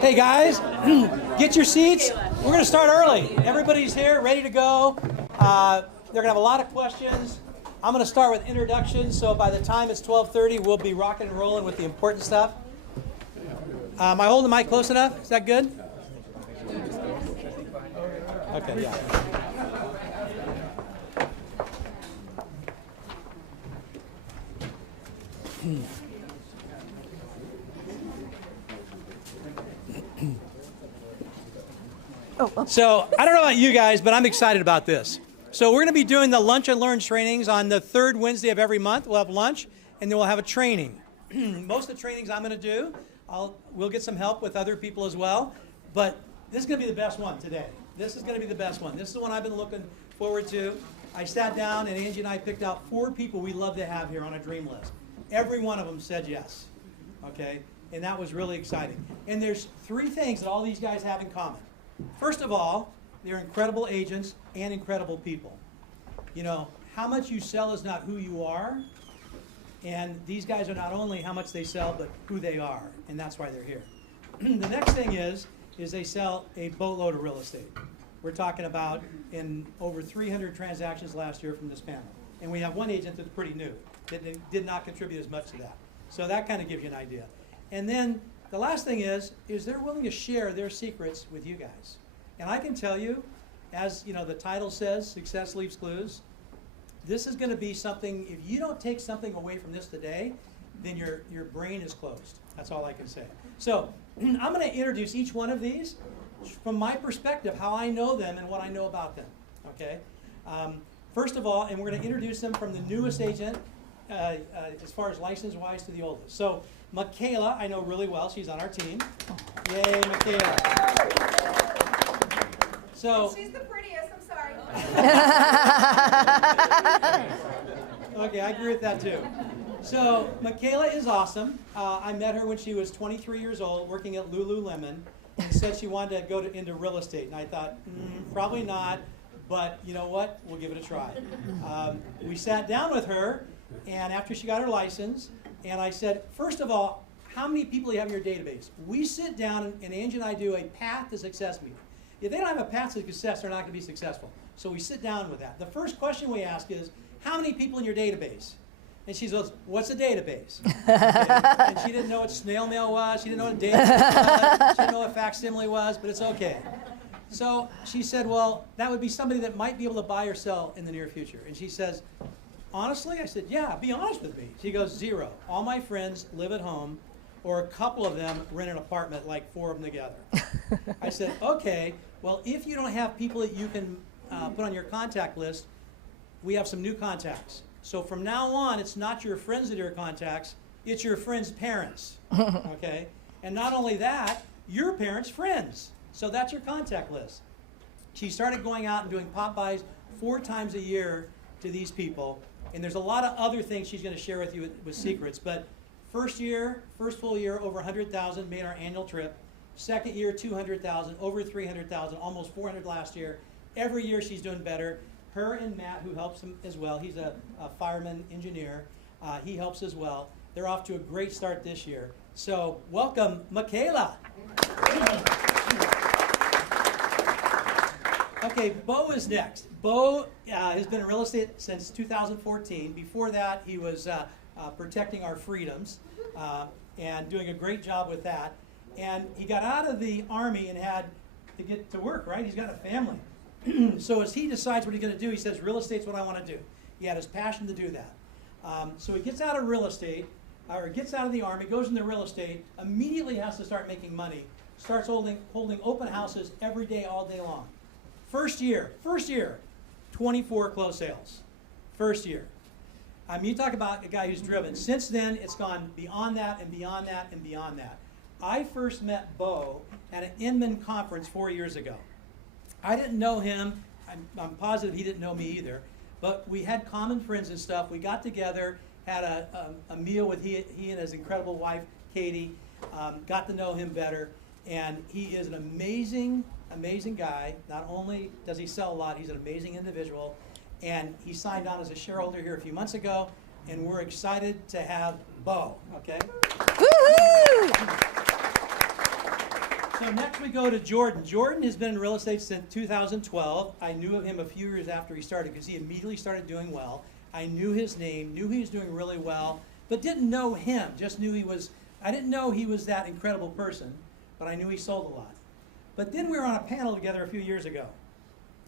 Hey guys, get your seats. We're going to start early. Everybody's here, ready to go. They're going to have a lot of questions. I'm going to start with introductions, so by the time it's 12:30, we'll be rocking and rolling with the important stuff. Am I holding the mic close enough? Is that good? Okay, yeah. So I don't know about you guys, but I'm excited about this. So we're going to be doing the Lunch and Learn trainings on the third Wednesday of every month. We'll have lunch, and then we'll have a training. Most of the trainings I'm going to do, we'll get some help with other people as well. But this is going to be the best one today. This is going to be the best one. This is the one I've been looking forward to. I sat down, and Angie and I picked out 4 people we'd love to have here on a dream list. Every one of them said yes. Okay? And that was really exciting. And there's 3 things that all these guys have in common. First of all, they're incredible agents and incredible people. You know, how much you sell is not who you are. And these guys are not only how much they sell, but who they are. And that's why they're here. The next thing is they sell a boatload of real estate. We're talking about in over 300 transactions last year from this panel. And we have one agent that's pretty new that did not contribute as much to that. So that kind of gives you an idea. And then the last thing is they're willing to share their secrets with you guys. And I can tell you, as you know, the title says, success leaves clues. This is going to be something, if you don't take something away from this today, then your brain is closed. That's all I can say. So I'm going to introduce each one of these from my perspective, how I know them and what I know about them. Okay. First of all, and we're going to introduce them from the newest agent, as far as license-wise, to the oldest. So Mikhaila, I know really well. She's on our team. Yay, Mikhaila. So she's the prettiest, I'm sorry. Okay, I agree with that too. So Mikhaila is awesome. I met her when she was 23 years old, working at Lululemon, and said she wanted to go into real estate. And I thought, probably not, but you know what? We'll give it a try. We sat down with her, and after she got her license, and I said, first of all, how many people do you have in your database? We sit down, and Angie and I do a path to success meeting. If they don't have a path to success, they're not going to be successful. So we sit down with that. The first question we ask is, how many people in your database? And she goes, what's a database? Okay. And she didn't know what snail mail was. She didn't know what a database was. She didn't know what facsimile was, but it's okay. So she said, well, that would be somebody that might be able to buy or sell in the near future. And she says, honestly? I said, yeah, be honest with me. She goes, 0. All my friends live at home, or a couple of them rent an apartment, like 4 of them together. I said, okay, well, if you don't have people that you can put on your contact list, we have some new contacts. So from now on, it's not your friends that are your contacts, it's your friends' parents, okay? And not only that, your parents' friends. So that's your contact list. She started going out and doing pop-bys 4 times a year to these people. And there's a lot of other things she's going to share with you with secrets. But first full year, over 100,000, made our annual trip. Second year, 200,000, over 300,000, almost 400 last year. Every year she's doing better. Her and Matt, who helps him as well, he's a fireman engineer, he helps as well. They're off to a great start this year. So welcome, Mikhaila. Okay, Beau is next. Beau has been in real estate since 2014. Before that, he was protecting our freedoms and doing a great job with that. And he got out of the Army and had to get to work, right? He's got a family. So as he decides what he's going to do, he says, real estate's what I want to do. He had his passion to do that. So he gets out of real estate, or gets out of the Army, goes into real estate, immediately has to start making money, starts holding open houses every day, all day long. First year, 24 closed sales. First year. I mean, you talk about a guy who's driven. Since then, it's gone beyond that and beyond that and beyond that. I first met Beau at an Inman conference 4 years ago. I didn't know him. I'm positive he didn't know me either. But we had common friends and stuff. We got together, had a meal with he and his incredible wife, Katie. Got to know him better. And he is an amazing guy. Not only does he sell a lot, he's an amazing individual. And he signed on as a shareholder here a few months ago. And we're excited to have Beau, okay? Woohoo! So next we go to Jordan. Jordan has been in real estate since 2012. I knew of him a few years after he started because he immediately started doing well. I knew his name, knew he was doing really well, but didn't know him. Just knew I didn't know he was that incredible person, but I knew he sold a lot. But then we were on a panel together a few years ago,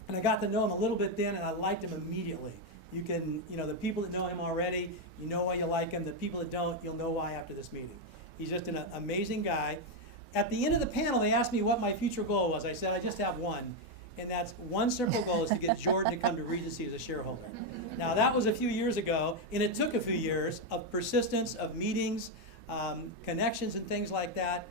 and I got to know him a little bit then, and I liked him immediately. The people that know him already, you know why you like him. The people that don't, you'll know why after this meeting. He's just an amazing guy. At the end of the panel, they asked me what my future goal was. I said, I just have one, and that's one simple goal is to get Jordan to come to Regency as a shareholder. Now, that was a few years ago, and it took a few years of persistence, of meetings, connections, and things like that.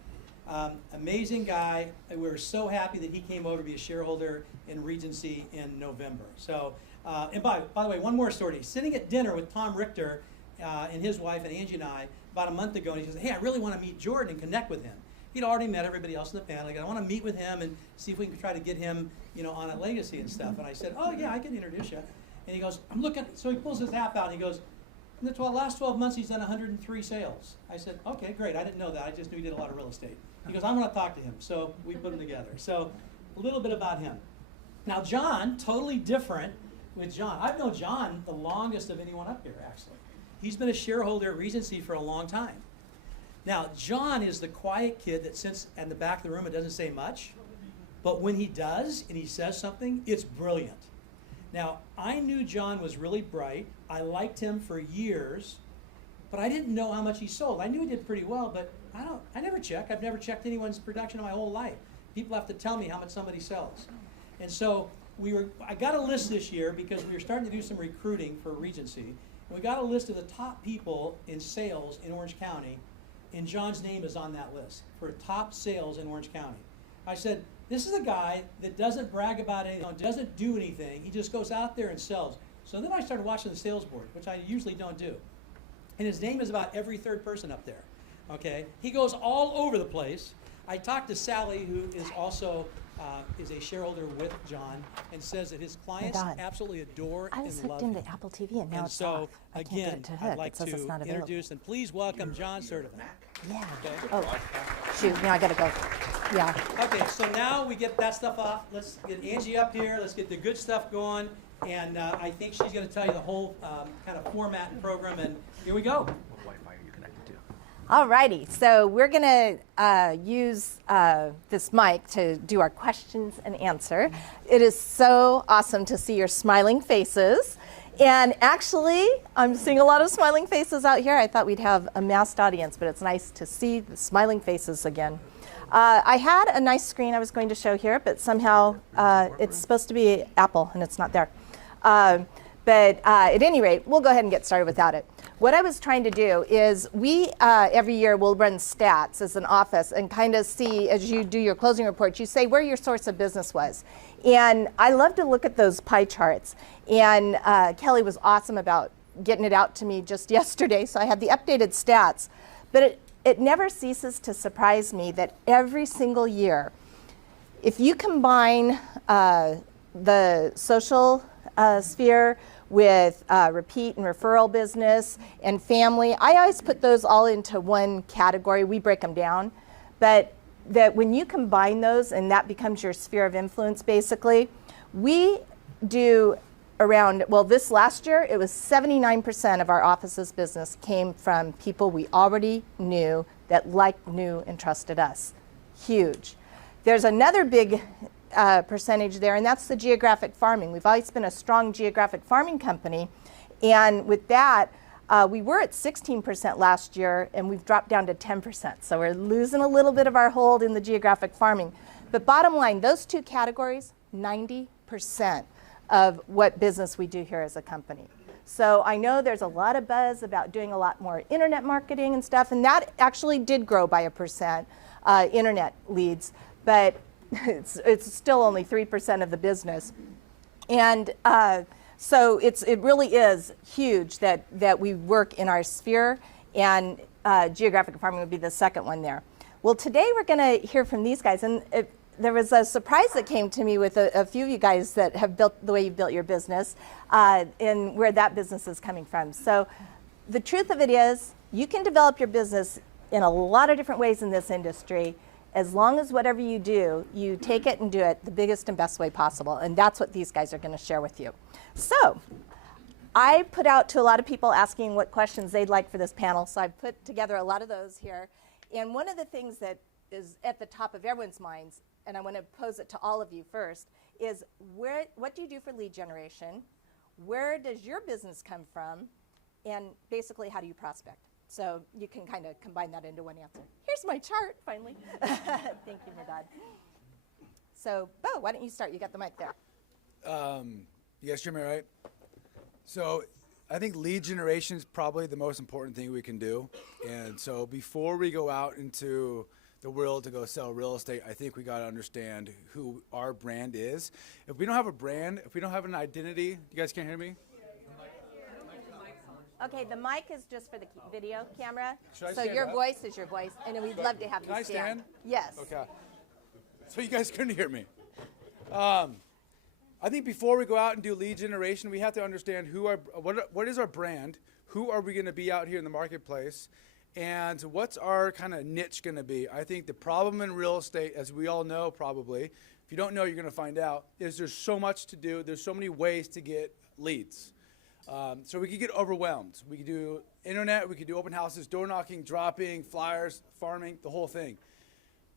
Amazing guy. We're so happy that he came over to be a shareholder in Regency in November. So, and by the way, one more story. Sitting at dinner with Tom Richter and his wife and Angie and I about a month ago, and he says, hey, I really want to meet Jordan and connect with him. He'd already met everybody else in the panel. I want to meet with him and see if we can try to get him, on a legacy and stuff. And I said, oh yeah, I can introduce you. And he goes, I'm looking. So he pulls his app out and he goes, in the last 12 months he's done 103 sales. I said, okay, great. I didn't know that. I just knew he did a lot of real estate. He goes, I'm going to talk to him. So we put them together. So a little bit about him. Now John, totally different with John. I've known John the longest of anyone up here, actually. He's been a shareholder at Regency for a long time. Now, John is the quiet kid that sits in the back of the room and doesn't say much, but when he does and he says something, it's brilliant. Now, I knew John was really bright. I liked him for years, but I didn't know how much he sold. I knew he did pretty well, but I never check. I've never checked anyone's production in my whole life. People have to tell me how much somebody sells. And so I got a list this year because we were starting to do some recruiting for Regency, and we got a list of the top people in sales in Orange County, and John's name is on that list for top sales in Orange County. I said, this is a guy that doesn't brag about anything, doesn't do anything. He just goes out there and sells. So then I started watching the sales board, which I usually don't do. And his name is about every third person up there, okay? He goes all over the place. I talked to Sally, who is also is a shareholder with John, and says that his clients absolutely adore and love him. I was hooked into Apple TV, and now it's off. I can't get it to hook. I'd like to introduce and please welcome John Sertivan. Yeah. Okay. Oh, shoot, now I gotta go. Yeah. Okay, so now we get that stuff off. Let's get Angie up here. Let's get the good stuff going. And I think she's going to tell you the whole kind of format and program. And here we go. What Wi-Fi are you connected to? All righty. So we're going to use this mic to do our questions and answer. It is so awesome to see your smiling faces. And actually, I'm seeing a lot of smiling faces out here. I thought we'd have a massed audience, but it's nice to see the smiling faces again. I had a nice screen I was going to show here, but somehow it's supposed to be Apple, and it's not there. But at any rate, we'll go ahead and get started without it. What I was trying to do is we, every year, will run stats as an office and kind of see, as you do your closing reports, you say where your source of business was. And I love to look at those pie charts. And Kelly was awesome about getting it out to me just yesterday, so I have the updated stats. But it never ceases to surprise me that every single year, if you combine the social sphere with repeat and referral business and family, I always put those all into one category. We break them down. But that when you combine those and that becomes your sphere of influence, basically, we do around, well, this last year, it was 79% of our office's business came from people we already knew that liked, knew, and trusted us. Huge. There's another big percentage there, and that's the geographic farming. We've always been a strong geographic farming company, and with that, we were at 16% last year, and we've dropped down to 10%. So we're losing a little bit of our hold in the geographic farming. But bottom line, those two categories, 90% of what business we do here as a company. So I know there's a lot of buzz about doing a lot more internet marketing and stuff, and that actually did grow by 1%, internet leads, but it's still only 3% of the business. And so it really is huge that we work in our sphere, and geographic farming would be the second one there. Well, today we're going to hear from these guys, and there was a surprise that came to me with a few of you guys that have built the way you've built your business and where that business is coming from. So the truth of it is you can develop your business in a lot of different ways in this industry, as long as whatever you do, you take it and do it the biggest and best way possible. And that's what these guys are going to share with you. So I put out to a lot of people asking what questions they'd like for this panel. So I've put together a lot of those here. And one of the things that is at the top of everyone's minds, and I want to pose it to all of you first, is what do you do for lead generation? Where does your business come from? And basically, how do you prospect? So you can kind of combine that into one answer. Here's my chart, finally. Thank you, my dad. So, Beau, why don't you start? You got the mic there. You guys hear me right? So I think lead generation is probably the most important thing we can do. And so before we go out into the world to go sell real estate, I think we got to understand who our brand is. If we don't have a brand, if we don't have an identity, you guys can't hear me? Okay, the mic is just for the video camera. Should I so stand your up? voice is your voice, and we'd love to have Can you I stand? Yes. Okay. So you guys couldn't hear me. I think before we go out and do lead generation, we have to understand what is our brand, who are we going to be out here in the marketplace, and what's our kind of niche going to be. I think the problem in real estate, as we all know probably, if you don't know, you're going to find out, is there's so much to do. There's so many ways to get leads. So we could get overwhelmed. We could do internet, we could do open houses, door knocking, dropping, flyers, farming, the whole thing.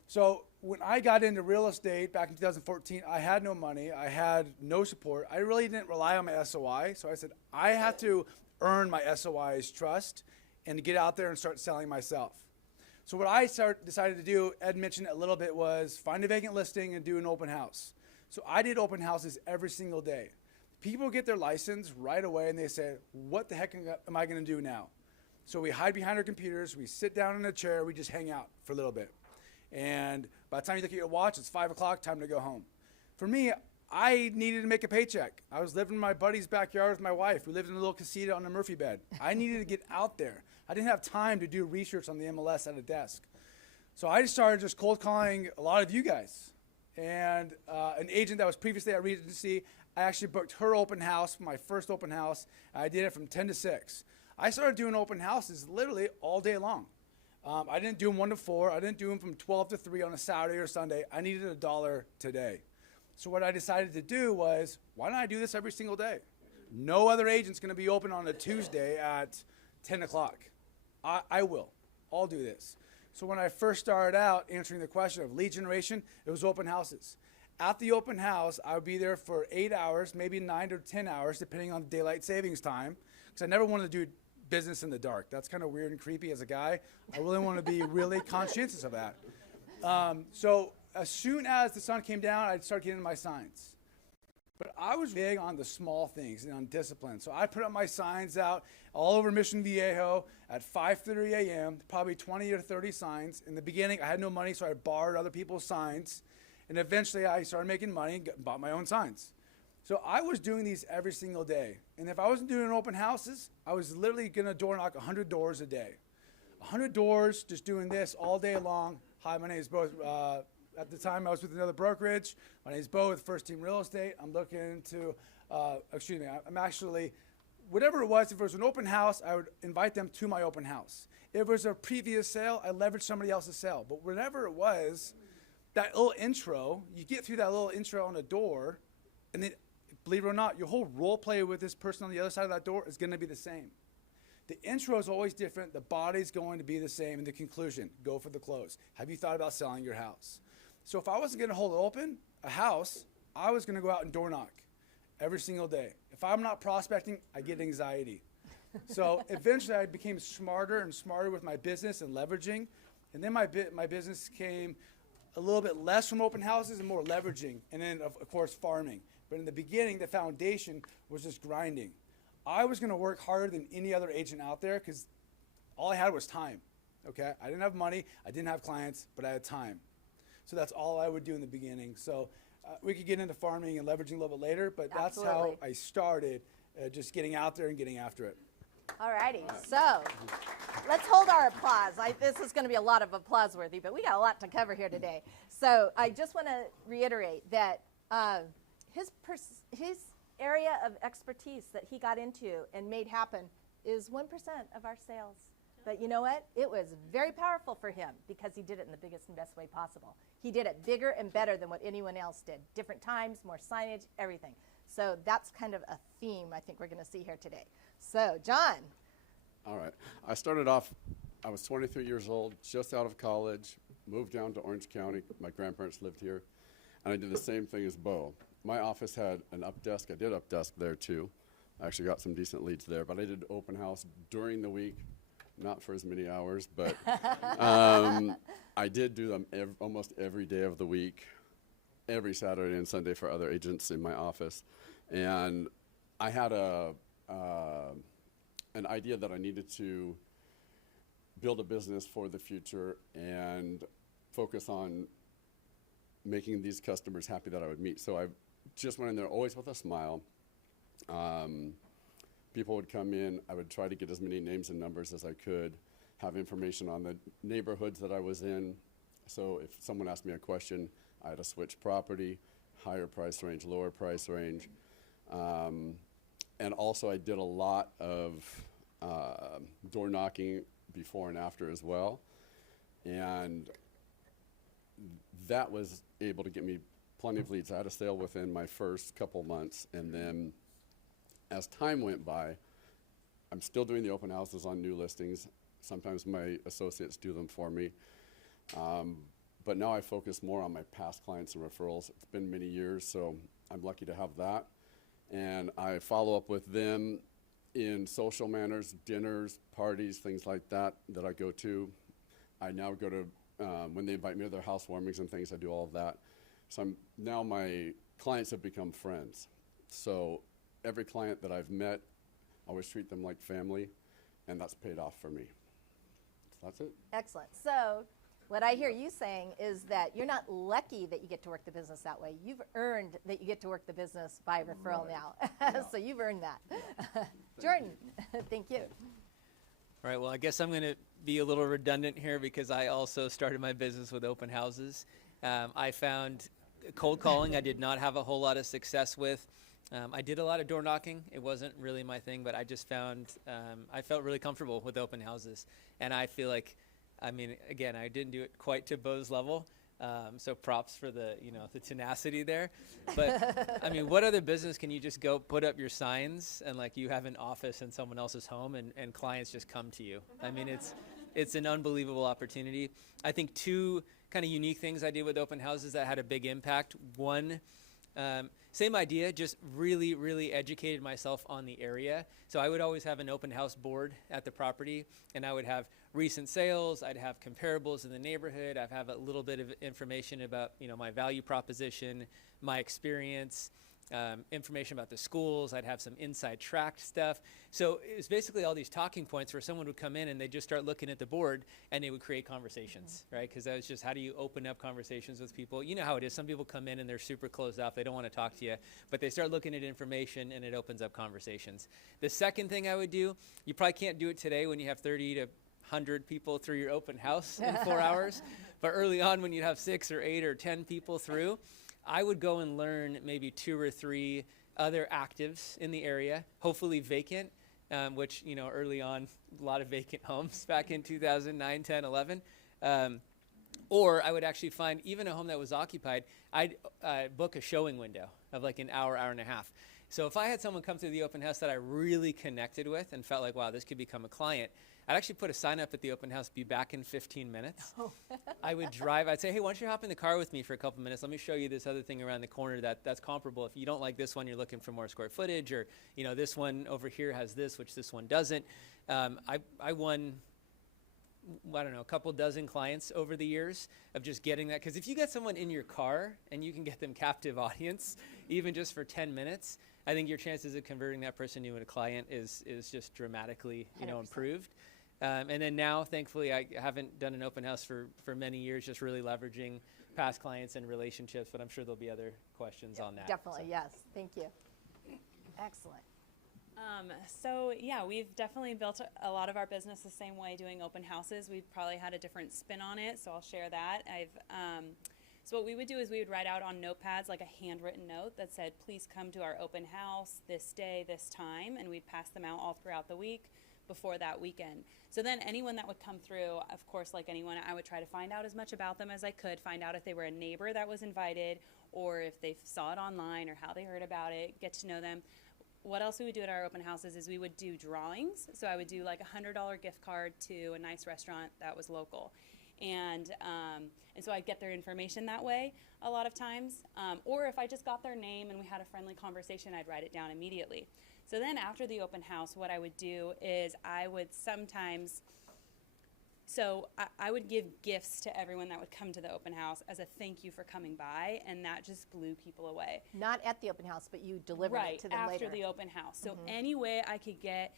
So when I got into real estate back in 2014, I had no money, I had no support. I really didn't rely on my SOI. So I said, I have to earn my SOI's trust and to get out there and start selling myself. So what I decided to do, Ed mentioned it a little bit, was find a vacant listing and do an open house. So I did open houses every single day. People get their license right away and they say, what the heck am I going to do now? So we hide behind our computers, we sit down in a chair, we just hang out for a little bit. And by the time you look at your watch, it's 5 o'clock, time to go home. For me, I needed to make a paycheck. I was living in my buddy's backyard with my wife. We lived in a little casita on a Murphy bed. I needed to get out there. I didn't have time to do research on the MLS at a desk. So I just started just cold calling a lot of you guys. And an agent that was previously at Regency, I actually booked her open house, my first open house. I did it from 10 to 6. I started doing open houses literally all day long. I didn't do them 1 to 4. I didn't do them from 12 to 3 on a Saturday or Sunday. I needed $1 today. So what I decided to do was, why don't I do this every single day? No other agent's going to be open on a Tuesday at 10 o'clock. I will. I'll do this. So when I first started out answering the question of lead generation, it was open houses. At the open house, I would be there for 8 hours, maybe 9 or 10 hours, depending on daylight savings time, because I never wanted to do business in the dark. That's kind of weird and creepy as a guy. I really want to be really conscientious of that. So as soon as the sun came down, I'd start getting my signs. But I was big on the small things and on discipline. So I put up my signs out all over Mission Viejo at 5:30 a.m., probably 20 or 30 signs. In the beginning, I had no money, so I borrowed other people's signs. And eventually, I started making money and bought my own signs. So I was doing these every single day. And if I wasn't doing open houses, I was literally going to door knock 100 doors a day. 100 doors, just doing this all day long. Hi, my name is Beau. At the time, I was with another brokerage. My name is Beau with First Team Real Estate. I'm looking to, I'm actually, whatever it was, if it was an open house, I would invite them to my open house. If it was a previous sale, I leveraged somebody else's sale. But whatever it was, that little intro, you get through that little intro on a door, and then, believe it or not, your whole role play with this person on the other side of that door is going to be the same. The intro is always different. The body's going to be the same. And the conclusion, go for the close. Have you thought about selling your house? So if I wasn't going to hold open a house, I was going to go out and door knock every single day. If I'm not prospecting, I get anxiety. So eventually I became smarter and smarter with my business and leveraging. And then my business came a little bit less from open houses and more leveraging. And then, of course, farming. But in the beginning, the foundation was just grinding. I was going to work harder than any other agent out there because all I had was time. Okay? I didn't have money. I didn't have clients, but I had time. So that's all I would do in the beginning. So we could get into farming and leveraging a little bit later, but that's how I started, just getting out there and getting after it. All righty. So let's hold our applause. This is going to be a lot of applause worthy, but we got a lot to cover here today. So I just want to reiterate that his area of expertise that he got into and made happen is 1% of our sales. But you know what? It was very powerful for him because he did it in the biggest and best way possible. He did it bigger and better than what anyone else did. Different times, more signage, everything. So that's kind of a theme I think we're going to see here today. So, John. All right. I started off, I was 23 years old, just out of college, moved down to Orange County. My grandparents lived here. And I did the same thing as Beau. My office had an up desk. I did up desk there too. I actually got some decent leads there. But I did open house during the week, not for as many hours, but I did do them almost every day of the week, every Saturday and Sunday for other agents in my office. And I had an idea that I needed to build a business for the future and focus on making these customers happy that I would meet. So I just went in there always with a smile. People would come in. I would try to get as many names and numbers as I could, have information on the neighborhoods that I was in. So if someone asked me a question, I had to switch property, higher price range, lower price range. And also I did a lot of door knocking before and after as well. And that was able to get me plenty of leads. I had a sale within my first couple months, and then as time went by, I'm still doing the open houses on new listings. Sometimes my associates do them for me. But now I focus more on my past clients and referrals. It's been many years, so I'm lucky to have that. And I follow up with them in social manners, dinners, parties, things like that that I go to. I now go to, when they invite me to their housewarmings and things, I do all of that. So now my clients have become friends. So every client that I've met, I always treat them like family, and that's paid off for me. So that's it. Excellent. So what I hear you saying is that you're not lucky that you get to work the business that way. You've earned that you get to work the business by referral now. So you've earned that. Jordan, thank you. All right, well, I guess I'm going to be a little redundant here because I also started my business with open houses. I found cold calling I did not have a whole lot of success with. I did a lot of door knocking. It wasn't really my thing, but I just found I felt really comfortable with open houses. And I feel like, I mean, again, I didn't do it quite to Beau's level. So props for the, the tenacity there. But I mean, what other business can you just go put up your signs and like you have an office in someone else's home and clients just come to you? I mean, it's an unbelievable opportunity. I think two kind of unique things I did with open houses that had a big impact. One, same idea, just really, really educated myself on the area. So I would always have an open house board at the property, and I would have recent sales, I'd have comparables in the neighborhood, I'd have a little bit of information about, my value proposition, my experience, information about the schools, I'd have some inside track stuff. So it was basically all these talking points where someone would come in and they'd just start looking at the board and they would create conversations, right? Because that was just, how do you open up conversations with people? You know how it is. Some people come in and they're super closed off. They don't want to talk to you, but they start looking at information and it opens up conversations. The second thing I would do, you probably can't do it today when you have 30 to 100 people through your open house in 4 hours, but early on when you have 6 or 8 or 10 people through, I would go and learn maybe 2 or 3 other actives in the area, hopefully vacant, which, early on, a lot of vacant homes back in 2009, 10, 11. Or I would actually find even a home that was occupied, I'd book a showing window of like an hour, hour and a half. So if I had someone come through the open house that I really connected with and felt like, wow, this could become a client, I'd actually put a sign up at the open house, be back in 15 minutes. Oh. I would drive, I'd say, hey, why don't you hop in the car with me for a couple minutes? Let me show you this other thing around the corner that's comparable. If you don't like this one, you're looking for more square footage, or, this one over here has this, which this one doesn't. I won, I don't know, a couple dozen clients over the years of just getting that. Because if you get someone in your car and you can get them captive audience, even just for 10 minutes, I think your chances of converting that person into a client is just dramatically, 100%. Improved. And then now, thankfully, I haven't done an open house for many years, just really leveraging past clients and relationships, but I'm sure there'll be other questions on that. Definitely, So. yes. Thank you. Excellent. We've definitely built a lot of our business the same way, doing open houses. We've probably had a different spin on it, so I'll share that. So what we would do is we would write out on notepads like a handwritten note that said, please come to our open house this day, this time, and we'd pass them out all throughout the week. before that weekend. So then anyone that would come through, of course, like anyone, I would try to find out as much about them as I could, find out if they were a neighbor that was invited or if they saw it online or how they heard about it, get to know them. What else we would do at our open houses is we would do drawings. So I would do like a $100 gift card to a nice restaurant that was local. And so I'd get their information that way a lot of times. Or if I just got their name and we had a friendly conversation, I'd write it down immediately. So then after the open house, what I would do is I would sometimes, I would give gifts to everyone that would come to the open house as a thank you for coming by, and that just blew people away. Not at the open house, but you delivered it to them Right, later. after the open house. So any way I could get,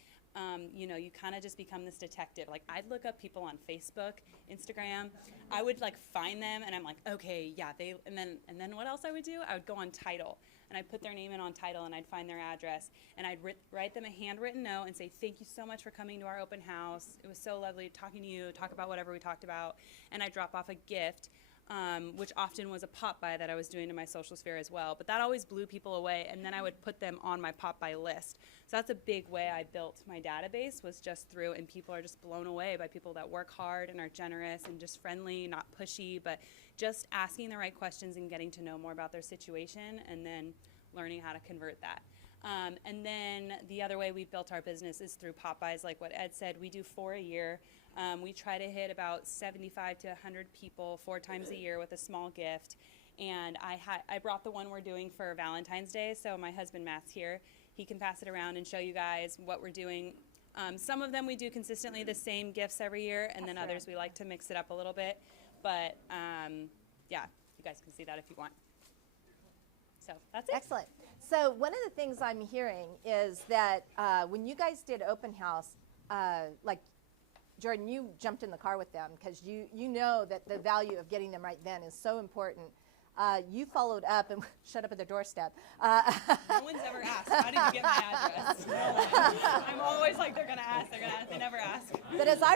you kind of just become this detective. Like I'd look up people on Facebook, Instagram. I would like find them, and I'm like, okay, yeah, and then what else I would do? I would go on Title, and I'd put their name in on Title, and I'd find their address, and I'd write them a handwritten note and say, thank you so much for coming to our open house. It was so lovely talking to you, talk about whatever we talked about, and I'd drop off a gift. Which often was a pop-by that I was doing to my social sphere as well. But that always blew people away, and then I would put them on my pop-by list. So that's a big way I built my database, was just through, and people are just blown away by people that work hard and are generous and just friendly, not pushy, but just asking the right questions and getting to know more about their situation and then learning how to convert that. And then the other way we built our business is through pop-bys, like what Ed said. We do 4 a year. We try to hit about 75 to 100 people 4 times a year with a small gift. And I brought the one we're doing for Valentine's Day, so my husband Matt's here. He can pass it around and show you guys what we're doing. Some of them we do consistently the same gifts every year, and then others we like to mix it up a little bit. But yeah, you guys can see that if you want. So that's it. Excellent. So one of the things I'm hearing is that when you guys did open house, like Jordan, you jumped in the car with them because you know that the value of getting them right then is so important. You followed up and shut up at the doorstep. No one's ever asked, how did you get my address? No one. I'm always like, they're going to ask. They never ask. But as I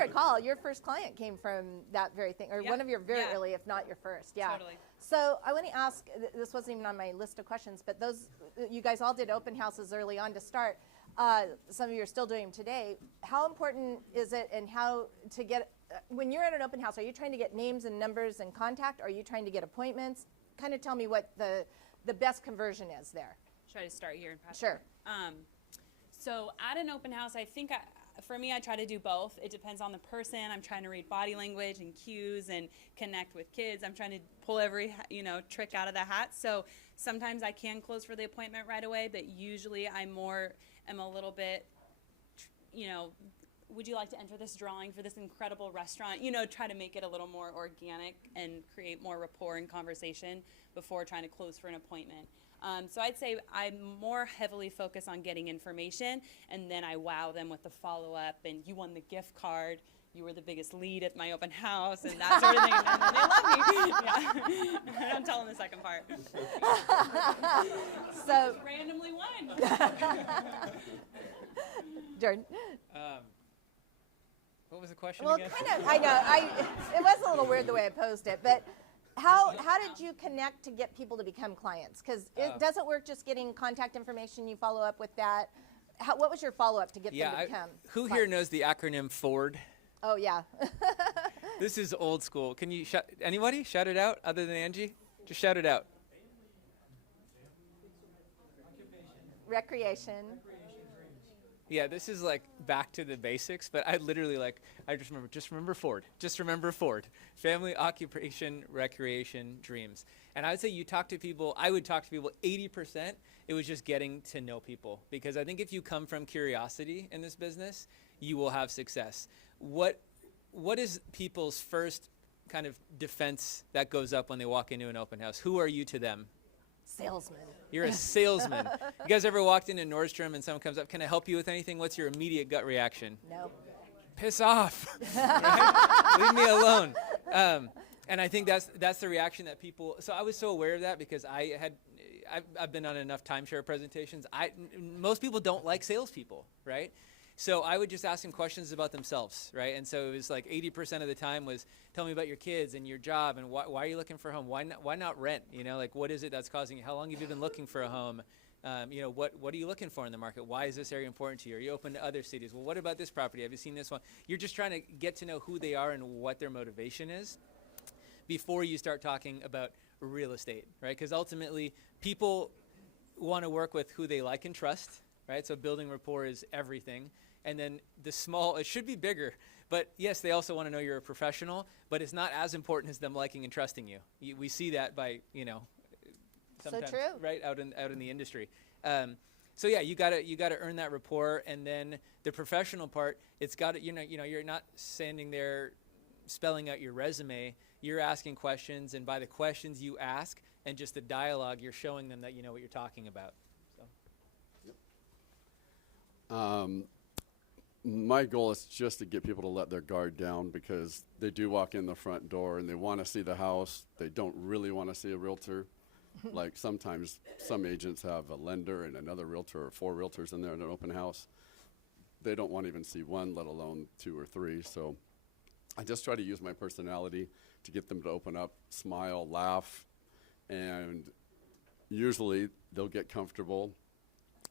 recall, your first client came from that very thing, or Yep. one of your very Yeah. early, if not your first. Yeah. Totally. So I want to ask, this wasn't even on my list of questions, but you guys all did open houses early on to start. Some of you are still doing them today. How important is it, and how to get, when you're at an open house, are you trying to get names and numbers and contact? Are you trying to get appointments? Kind of tell me what the best conversion is there. Should I just start here and pass? Sure. So at an open house, I think for me, I try to do both. It depends on the person. I'm trying to read body language and cues and connect with kids. I'm trying to pull every trick out of the hat. So sometimes I can close for the appointment right away, but usually I am a little bit, would you like to enter this drawing for this incredible restaurant? Try to make it a little more organic and create more rapport and conversation before trying to close for an appointment. So I'd say I'm more heavily focused on getting information, and then I wow them with the follow-up, and you won the gift card, you were the biggest lead at my open house, and that sort of thing, and then they love me. Yeah. I'm telling the second part. So Randomly won. Jordan. What was the question Well, again? kind of. I know. It was a little weird the way I posed it, but how did you connect to get people to become clients? Because it doesn't work just getting contact information. You follow up with that. What was your follow up to get them to become? Who clients? here knows the acronym FORD? Oh yeah. This is old school. Can you anybody shout it out other than Angie? Just shout it out. Recreation. Yeah, this is like back to the basics, but I literally I just remember Ford. Just remember Ford. Family, occupation, recreation, dreams. And I would say I would talk to people 80%, it was just getting to know people. Because I think if you come from curiosity in this business, you will have success. What is people's first kind of defense that goes up when they walk into an open house? Who are you to them? Salesman. You're a salesman. You guys ever walked into Nordstrom and someone comes up, can I help you with anything? What's your immediate gut reaction? No. Piss off. Right? Leave me alone. And I think that's the reaction that people, so I was so aware of that because I've been on enough timeshare presentations. Most people don't like salespeople, right? So I would just ask them questions about themselves, right? And so it was like 80% of the time was, tell me about your kids and your job and why are you looking for a home? Why not rent? Like what is it that's causing you? How long have you been looking for a home? What are you looking for in the market? Why is this area important to you? Are you open to other cities? Well, what about this property? Have you seen this one? You're just trying to get to know who they are and what their motivation is before you start talking about real estate, right? Because ultimately, people want to work with who they like and trust, right? So building rapport is everything. And then it should be bigger, but yes, they also want to know you're a professional, but it's not as important as them liking and trusting you. We see that by, sometimes, true. right, out in the industry. So yeah, you gotta earn that rapport, and then the professional part, it's got to, you're not standing there spelling out your resume. You're asking questions, and by the questions you ask and just the dialogue, you're showing them that you know what you're talking about. So. My goal is just to get people to let their guard down, because they do walk in the front door and they want to see the house. They don't really want to see a realtor. Like sometimes some agents have a lender and another realtor or 4 realtors in there in an open house. They don't want to even see one, let alone 2 or 3. So I just try to use my personality to get them to open up, smile, laugh, and usually they'll get comfortable.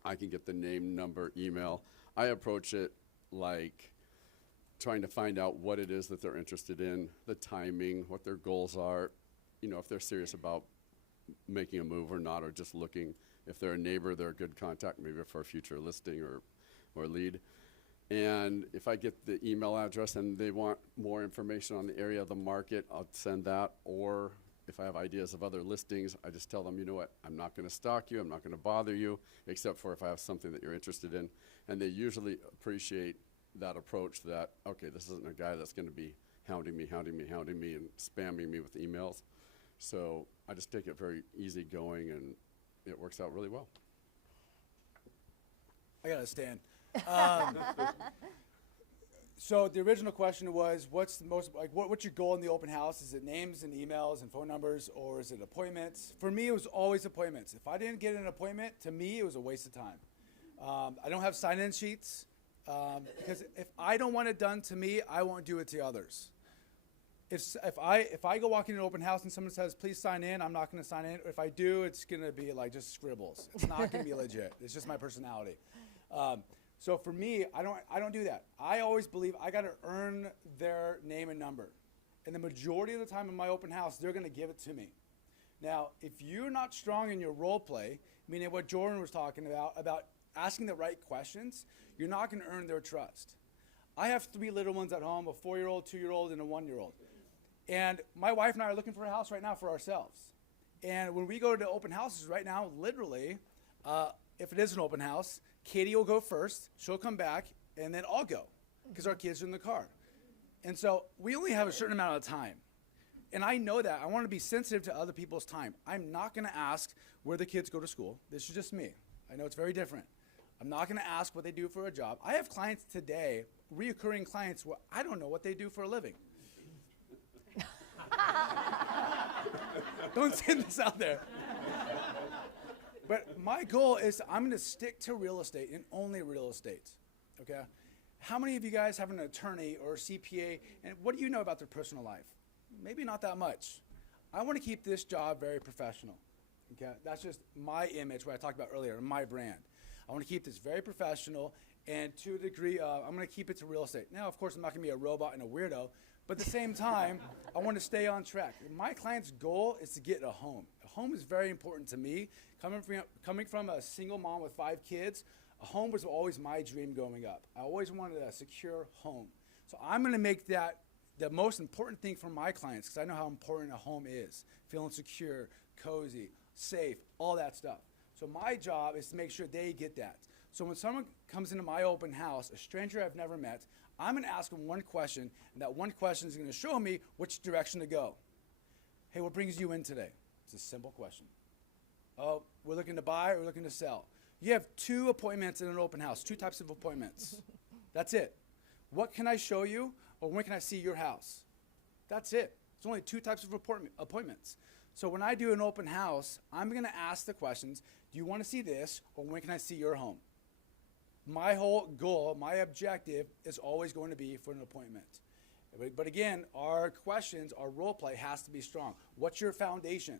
I can get the name, number, email. I approach it like trying to find out what it is that they're interested in, the timing, what their goals are, if they're serious about making a move or not, or just looking. If they're a neighbor, they're a good contact maybe for a future listing or lead. And if I get the email address and they want more information on the area of the market, I'll send that. Or if I have ideas of other listings, I just tell them, you know what, I'm not going to stalk you, I'm not going to bother you, except for if I have something that you're interested in. And they usually appreciate that approach, that, okay, this isn't a guy that's going to be hounding me, and spamming me with emails. So I just take it very easygoing, and it works out really well. I gotta stand. So the original question was, what's your goal in the open house? Is it names and emails and phone numbers, or is it appointments? For me, it was always appointments. If I didn't get an appointment, to me, it was a waste of time. I don't have sign-in sheets, because if I don't want it done to me, I won't do it to others. If I go walk into an open house and someone says, please sign in, I'm not going to sign in. If I do, it's going to be like just scribbles. It's not going to be legit. It's just my personality. So for me, I don't do that. I always believe I got to earn their name and number. And the majority of the time in my open house, they're going to give it to me. Now, if you're not strong in your role play, meaning what Jordan was talking about asking the right questions, you're not going to earn their trust. I have 3 little ones at home, a 4-year-old, 2-year-old, and a 1-year-old. And my wife and I are looking for a house right now for ourselves. And when we go to open houses right now, literally, if it is an open house, Katie will go first, she'll come back, and then I'll go, because our kids are in the car. And so we only have a certain amount of time. And I know that. I want to be sensitive to other people's time. I'm not going to ask where the kids go to school. This is just me. I know it's very different. I'm not going to ask what they do for a job. I have clients today, reoccurring clients, where I don't know what they do for a living. Don't send this out there. But my goal is I'm going to stick to real estate and only real estate, okay? How many of you guys have an attorney or a CPA, and what do you know about their personal life? Maybe not that much. I want to keep this job very professional, okay? That's just my image, what I talked about earlier, my brand. I want to keep this very professional, and to a degree, I'm going to keep it to real estate. Now, of course, I'm not going to be a robot and a weirdo, but at the same time, I want to stay on track. My client's goal is to get a home. A home is very important to me. Coming from a single mom with 5 kids, a home was always my dream growing up. I always wanted a secure home. So I'm going to make that the most important thing for my clients, because I know how important a home is. Feeling secure, cozy, safe, all that stuff. So my job is to make sure they get that. So when someone comes into my open house, a stranger I've never met, I'm going to ask them one question, and that one question is going to show me which direction to go. Hey, what brings you in today? It's a simple question. Oh, we're looking to buy or we're looking to sell. You have 2 appointments in an open house, 2 types of appointments. That's it. What can I show you, or when can I see your house? That's it. It's only 2 types of appointments. So when I do an open house, I'm going to ask the questions, do you want to see this, or when can I see your home? My whole goal, my objective is always going to be for an appointment. But again, our questions, our role play has to be strong. What's your foundation?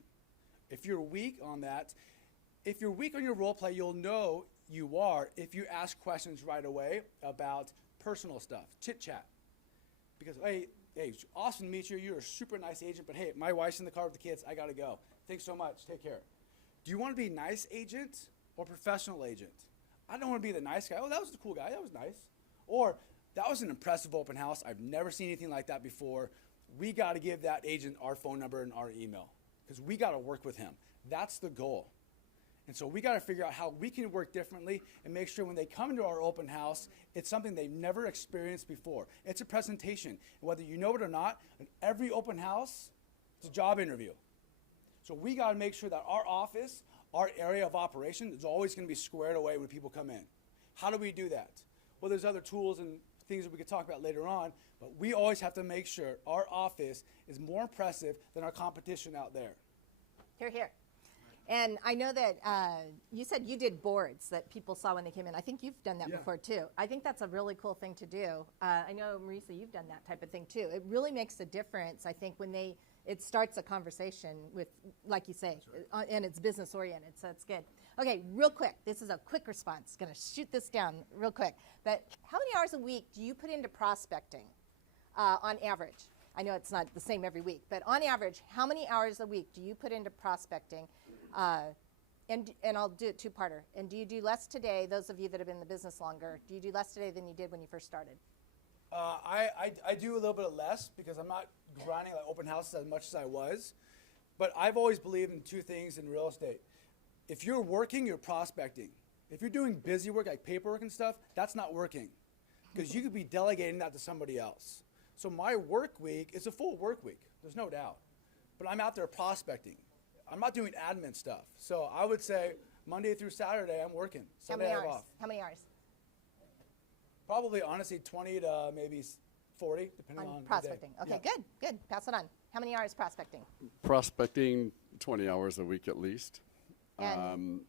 If you're weak on that, If you're weak on your role play, you'll know you are if you ask questions right away about personal stuff, chit chat. Because, hey, awesome to meet you. You're a super nice agent, but hey, my wife's in the car with the kids. I got to go. Thanks so much. Take care. Do you want to be a nice agent or professional agent? I don't want to be the nice guy. Oh, that was the cool guy. That was nice. Or that was an impressive open house. I've never seen anything like that before. We got to give that agent our phone number and our email because we got to work with him. That's the goal. And so we got to figure out how we can work differently and make sure when they come into our open house, it's something they've never experienced before. It's a presentation. And whether you know it or not, in every open house, it's a job interview. So we got to make sure that our office, our area of operation is always going to be squared away when people come in. How do we do that? Well, there's other tools and things that we could talk about later on, but we always have to make sure our office is more impressive than our competition out there. Here, here. And I know that you said you did boards that people saw when they came in. I think you've done that before too. I think that's a really cool thing to do. I know, Marisa, you've done that type of thing too. It really makes a difference, I think, when it starts a conversation with, like you say, and it's business oriented, so it's good. Okay, real quick. This is a quick response. Going to shoot this down real quick. But how many hours a week do you put into prospecting on average? I know it's not the same every week, but on average, how many hours a week do you put into prospecting? And I'll do it two-parter. And do you do less today, those of you that have been in the business longer, do you do less today than you did when you first started? I do a little bit less because I'm not grinding like open houses as much as I was. But I've always believed in two things in real estate. If you're working, you're prospecting. If you're doing busy work like paperwork and stuff, that's not working because you could be delegating that to somebody else. So my work week is a full work week. There's no doubt. But I'm out there prospecting. I'm not doing admin stuff. So I would say Monday through Saturday, I'm working. Sunday I have off. How many hours? Probably, honestly, 20 to maybe 40, depending on prospecting. the day. Okay, good. Pass it on. How many hours prospecting? Prospecting 20 hours a week at least. And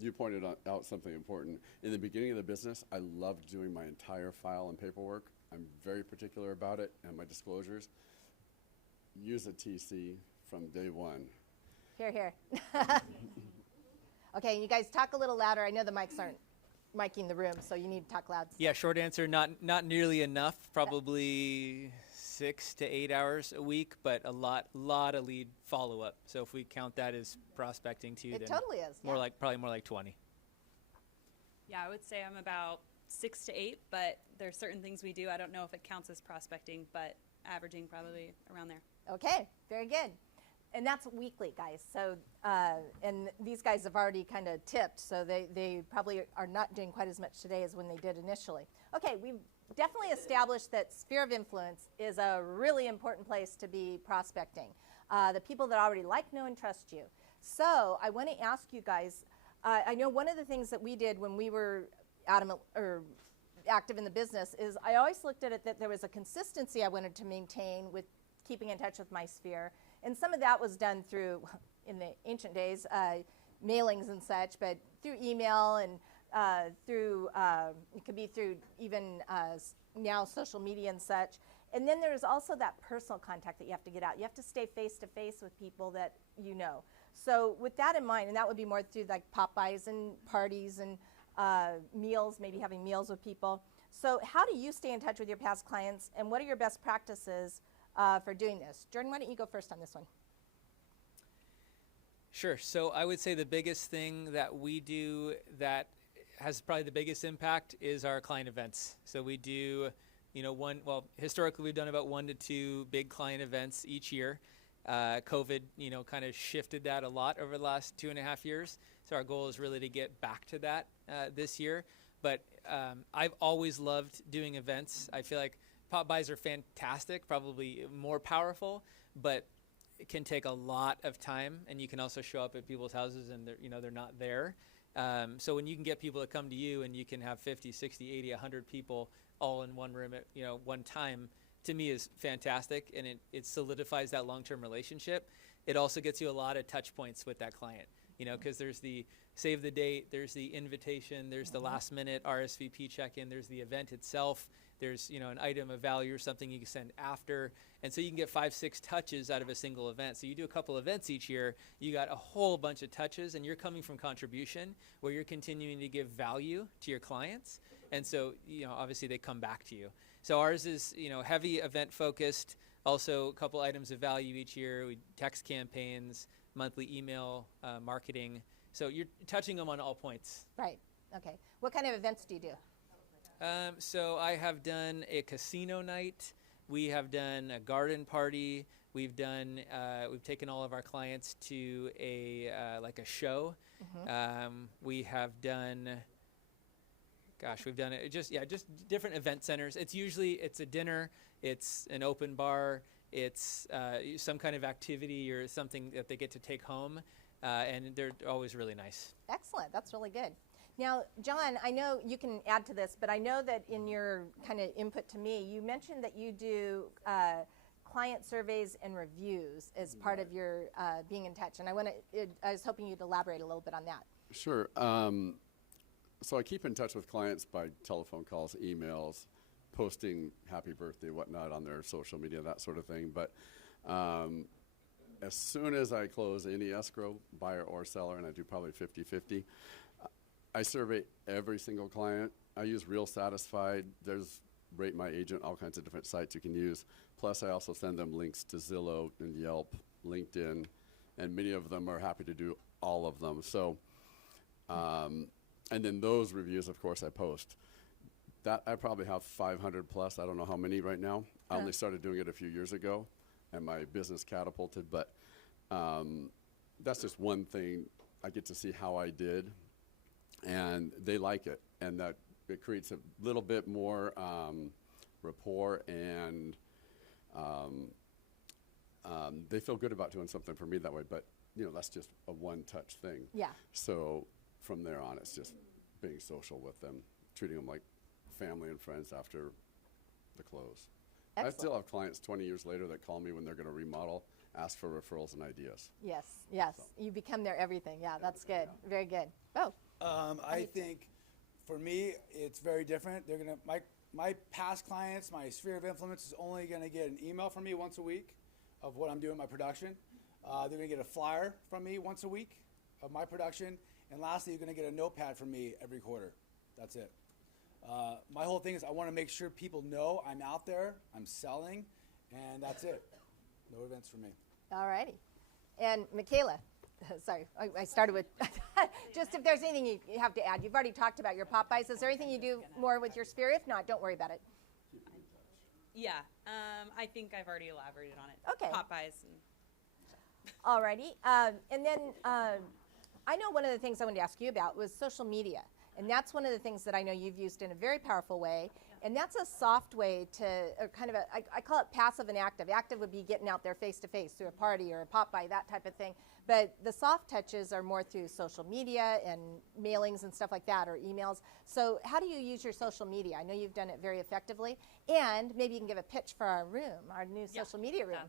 You pointed out something important. In the beginning of the business, I loved doing my entire file and paperwork. I'm very particular about it and my disclosures. Use a TC from day one. Here, here. Okay, you guys talk a little louder. I know the mics aren't miking the room, so you need to talk loud. Yeah, short answer, not nearly enough. Probably 6 to 8 hours a week, but a lot of lead follow-up. So if we count that as prospecting too, It then totally is. probably more like 20. Yeah, I would say I'm about 6 to 8, but there's certain things we do. I don't know if it counts as prospecting, but averaging probably around there. Okay, very good. And that's weekly, guys. So, and these guys have already kind of tipped, so they probably are not doing quite as much today as when they did initially. Okay, we've definitely established that sphere of influence is a really important place to be prospecting. The people that already like, know, and trust you. So I want to ask you guys, I know one of the things that we did when we were active in the business is I always looked at it that there was a consistency I wanted to maintain with keeping in touch with my sphere. And some of that was done through, in the ancient days, mailings and such, but through email and through, it could be through even now social media and such. And then there's also that personal contact that you have to get out. You have to stay face-to-face with people that you know. So with that in mind, and that would be more through like Popeyes and parties and meals, maybe having meals with people. So how do you stay in touch with your past clients, and what are your best practices for doing this? Jordan, why don't you go first on this one? Sure. So I would say the biggest thing that we do that has probably the biggest impact is our client events. So we do, historically we've done about 1 to 2 big client events each year. COVID, kind of shifted that a lot over the last 2.5 years. So our goal is really to get back to that this year. But I've always loved doing events. I feel like pop buys are fantastic, probably more powerful, but it can take a lot of time, and you can also show up at people's houses and they're not there. So when you can get people to come to you and you can have 50, 60, 80, 100 people all in one room at one time, to me is fantastic, and it solidifies that long-term relationship. It also gets you a lot of touch points with that client, because there's the save the date, there's the invitation, there's the last minute RSVP check-in, there's the event itself. there's an item of value or something you can send after, and so you can get 5-6 touches out of a single event. So you do a couple events each year, you got a whole bunch of touches, and you're coming from contribution where you're continuing to give value to your clients, and so obviously they come back to you. So ours is heavy event focused, also a couple items of value each year. We text campaigns, monthly email marketing, so you're touching them on all points. Right. Okay. What kind of events do you do? So I have done a casino night. We have done a garden party. We've taken all of our clients to a show. We have done, we've done it just different event centers. It's a dinner, it's an open bar, it's some kind of activity or something that they get to take home, and they're always really nice. Excellent. That's really good. Now, John, I know you can add to this, but I know that in your kind of input to me, you mentioned that you do client surveys and reviews as part of your being in touch, and I was hoping you'd elaborate a little bit on that. Sure. So I keep in touch with clients by telephone calls, emails, posting happy birthday, whatnot on their social media, that sort of thing. But as soon as I close any escrow, buyer or seller, and I do probably 50-50, I survey every single client. I use Real Satisfied. There's Rate My Agent, all kinds of different sites you can use. Plus, I also send them links to Zillow and Yelp, LinkedIn, and many of them are happy to do all of them. So, and then those reviews, of course, I post. That I probably have 500 plus. I don't know how many right now. I only started doing it a few years ago, and my business catapulted. But that's just one thing. I get to see how I did, and they like it, and that it creates a little bit more rapport, and they feel good about doing something for me that way. But that's just a one-touch thing. Yeah. So from there on, it's just being social with them, treating them like family and friends after the close. Excellent. I still have clients 20 years later that call me when they're going to remodel, ask for referrals and ideas. Yes. So. You become their everything. Yeah, that's good. Very good. Oh. I think for me, it's very different. They're gonna my past clients, my sphere of influence is only gonna get an email from me once a week of what I'm doing in my production. They're gonna get a flyer from me once a week of my production, and lastly, you're gonna get a notepad from me every quarter. That's it. My whole thing is I want to make sure people know I'm out there, I'm selling, and that's it. No events for me. All righty. And Mikhaila, sorry, I started with, just if there's anything you have to add. You've already talked about your Popeyes. Is there anything you do more with your sphere? If not, don't worry about it. Yeah, I think I've already elaborated on it. Okay. Popeyes. All righty. And then I know one of the things I wanted to ask you about was social media. And that's one of the things that I know you've used in a very powerful way. And that's a soft way to, or kind of I call it passive and active. Active would be getting out there face to face through a party or a Popeye, that type of thing. But the soft touches are more through social media and mailings and stuff like that, or emails. So how do you use your social media? I know you've done it very effectively. And maybe you can give a pitch for our room, our new social media room.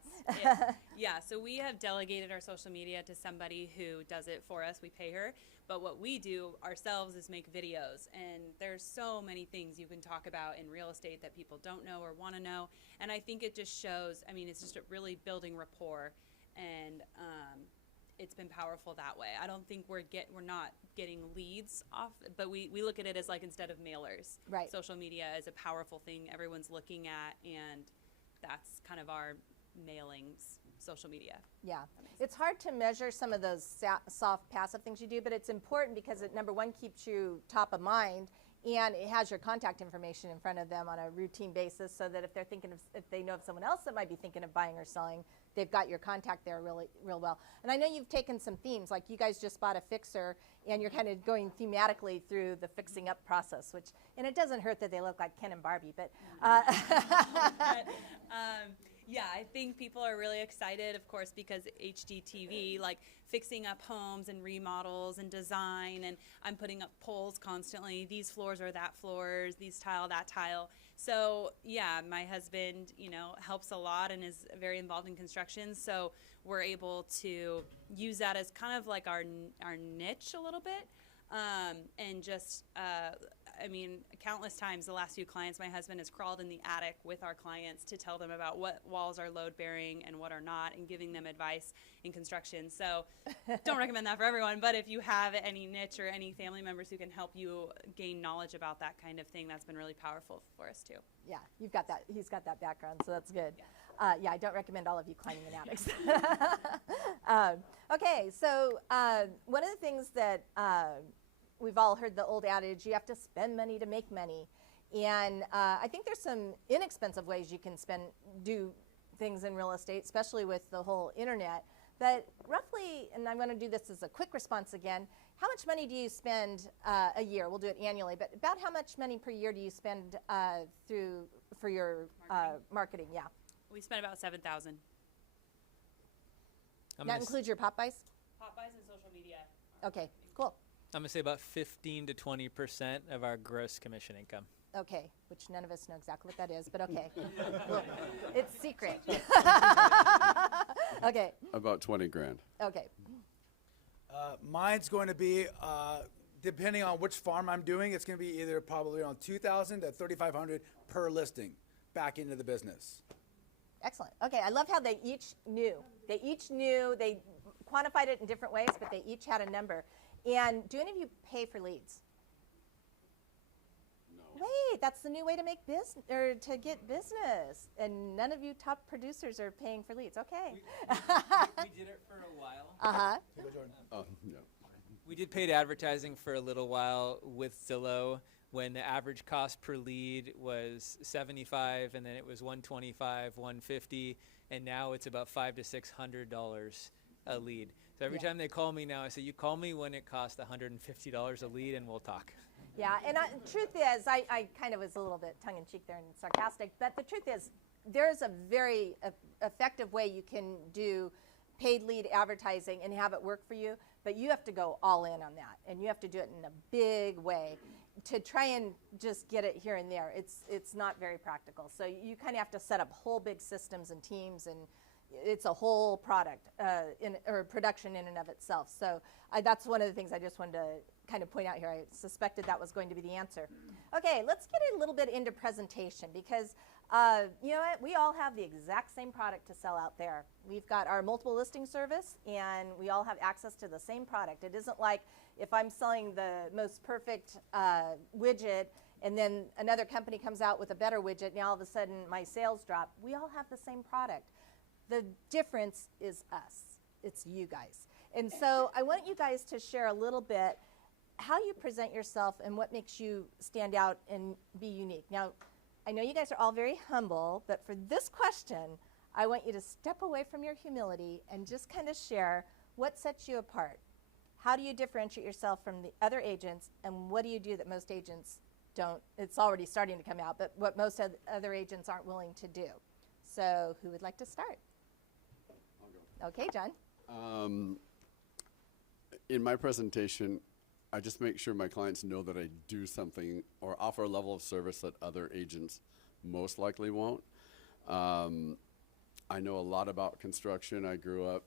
Yeah, so we have delegated our social media to somebody who does it for us. We pay her. But what we do ourselves is make videos. And there's so many things you can talk about in real estate that people don't know or want to know. And I think it just shows, it's just really building rapport. And it's been powerful that way. I don't think we're not getting leads off, but we look at it as like instead of mailers. Right. Social media is a powerful thing everyone's looking at, and that's kind of our mailings, social media. Yeah. It's hard to measure some of those soft passive things you do, but it's important because it, number one, keeps you top of mind, and it has your contact information in front of them on a routine basis, so that if they're thinking if they know of someone else that might be thinking of buying or selling, they've got your contact there real well. And I know you've taken some themes, like you guys just bought a fixer, and you're kind of going thematically through the fixing up process, and it doesn't hurt that they look like Ken and Barbie, but. Yeah, I think people are really excited, of course, because HGTV, like fixing up homes and remodels and design, and I'm putting up polls constantly. These floors are that floors, these tile, that tile. So yeah, my husband, helps a lot and is very involved in construction. So we're able to use that as kind of like our niche a little bit, and just I mean, countless times the last few clients, my husband has crawled in the attic with our clients to tell them about what walls are load bearing and what are not, and giving them advice in construction. So don't recommend that for everyone, but if you have any niche or any family members who can help you gain knowledge about that kind of thing, that's been really powerful for us too. Yeah, you've got that. He's got that background, so that's good. Yeah, I don't recommend all of you climbing in attics. Okay, so one of the things that we've all heard the old adage, you have to spend money to make money. And I think there's some inexpensive ways you can do things in real estate, especially with the whole internet. But roughly, and I'm going to do this as a quick response again, how much money do you spend a year? We'll do it annually, but about how much money per year do you spend for your marketing? Yeah. We spent about $7,000. That includes your pop buys? Pop buys and social media. Okay, cool. I'm going to say about 15 to 20% of our gross commission income. Okay, which none of us know exactly what that is, but okay. Well, it's secret. Okay, About 20 grand. okay. Mine's going to be, depending on which farm I'm doing, it's going to be either probably around $2,000 to $3,500 per listing back into the business. Excellent. Okay, I love how they each knew. They quantified it in different ways, but they each had a number. And do any of you pay for leads? No. Wait, that's the new way to make business or to get business. And none of you top producers are paying for leads. Okay. We did it for a while. Uh-huh. Oh, no. We did paid advertising for a little while with Zillow when the average cost per lead was $75, and then it was $125, $150, and now it's about $500 to $600 a lead. So every time they call me now, I say, you call me when it costs $150 a lead and we'll talk. Yeah, and truth is, I kind of was a little bit tongue-in-cheek there and sarcastic, but the truth is, there's a very effective way you can do paid lead advertising and have it work for you, but you have to go all in on that, and you have to do it in a big way. To try and just get it here and there, it's not very practical. So you kind of have to set up whole big systems and teams, and it's a whole product or production in and of itself. So that's one of the things I just wanted to kind of point out here. I suspected that was going to be the answer. Okay, let's get a little bit into presentation, because you know what? We all have the exact same product to sell out there. We've got our multiple listing service, and we all have access to the same product. It isn't like if I'm selling the most perfect widget and then another company comes out with a better widget, and all of a sudden my sales drop. We all have the same product. The difference is us. It's you guys. And so I want you guys to share a little bit how you present yourself and what makes you stand out and be unique. Now, I know you guys are all very humble, but for this question, I want you to step away from your humility and just kind of share what sets you apart. How do you differentiate yourself from the other agents, and what do you do that most agents don't? It's already starting to come out, but what most other agents aren't willing to do. So who would like to start? I'll go. Okay, John. In my presentation, I just make sure my clients know that I do something or offer a level of service that other agents most likely won't. I know a lot about construction. I grew up,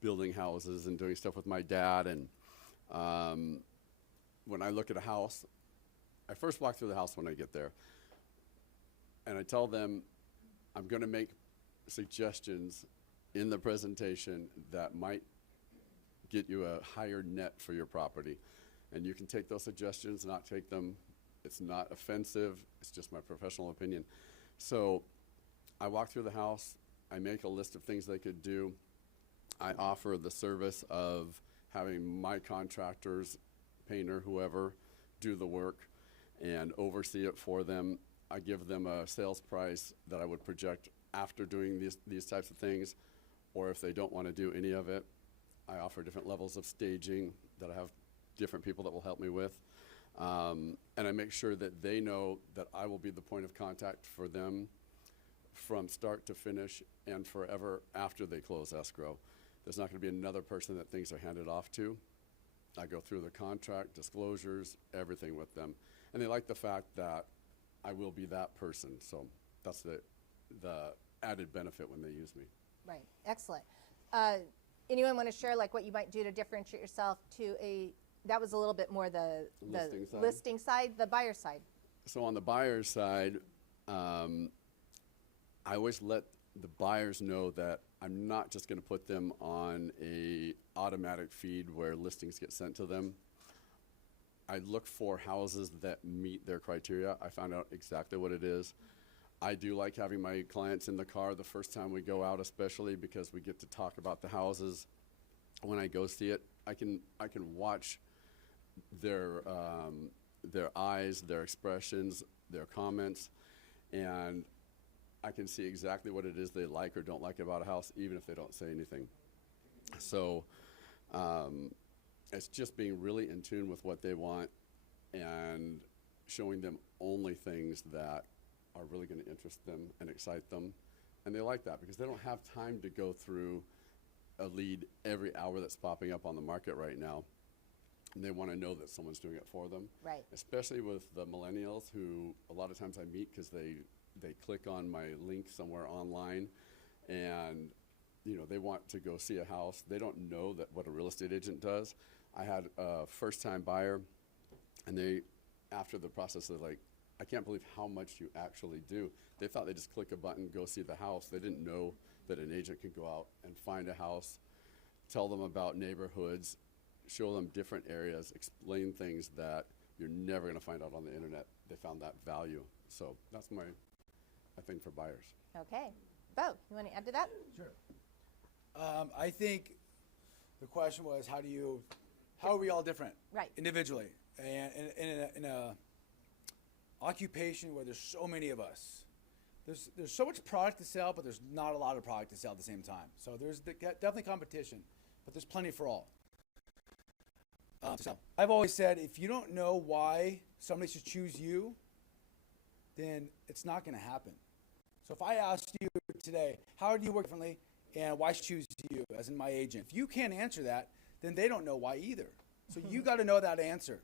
building houses and doing stuff with my dad. And when I look at a house, I first walk through the house when I get there. And I tell them I'm going to make suggestions in the presentation that might get you a higher net for your property. And you can take those suggestions, not take them. It's not offensive. It's just my professional opinion. So I walk through the house. I make a list of things they could do. I offer the service of having my contractors, painter, whoever, do the work and oversee it for them. I give them a sales price that I would project after doing these types of things, or if they don't want to do any of it, I offer different levels of staging that I have different people that will help me with. And I make sure that they know that I will be the point of contact for them from start to finish and forever after they close escrow. There's not going to be another person that things are handed off to. I go through the contract, disclosures, everything with them. And they like the fact that I will be that person. So that's the added benefit when they use me. Right, excellent. Anyone want to share like what you might do to differentiate yourself to a That was a little bit more the Listing side. listing side, the buyer side. So on the buyer's side, I always let the buyers know that I'm not just going to put them on a automatic feed where listings get sent to them. I look for houses that meet their criteria. I found out exactly what it is. I do like having my clients in the car the first time we go out, especially because we get to talk about the houses. When I go see it, I can watch their eyes, their expressions, their comments, and I can see exactly what it is they like or don't like about a house, even if they don't say anything. So it's just being really in tune with what they want and showing them only things that are really going to interest them and excite them. And they like that because they don't have time to go through a lead every hour that's popping up on the market right now. And they want to know that someone's doing it for them. Right. Especially with the millennials who a lot of times I meet because they click on my link somewhere online and they want to go see a house. They don't know that what a real estate agent does. I had a first-time buyer, and after the process, they're like, I can't believe how much you actually do. They thought they just click a button, go see the house. They didn't know that an agent could go out and find a house, tell them about neighborhoods, show them different areas, explain things that you're never going to find out on the internet. They found that value. So that's my thing for buyers. Okay. Beau, you want to add to that? Sure. I think the question was, how are we all different? Right. Individually. And in a occupation where there's so many of us, there's so much product to sell, but there's not a lot of product to sell at the same time. So there's definitely competition, but there's plenty for all. So I've always said, if you don't know why somebody should choose you, then it's not going to happen. So if I asked you today, how do you work differently and why should I choose you as in my agent? If you can't answer that, then they don't know why either. So you got to know that answer.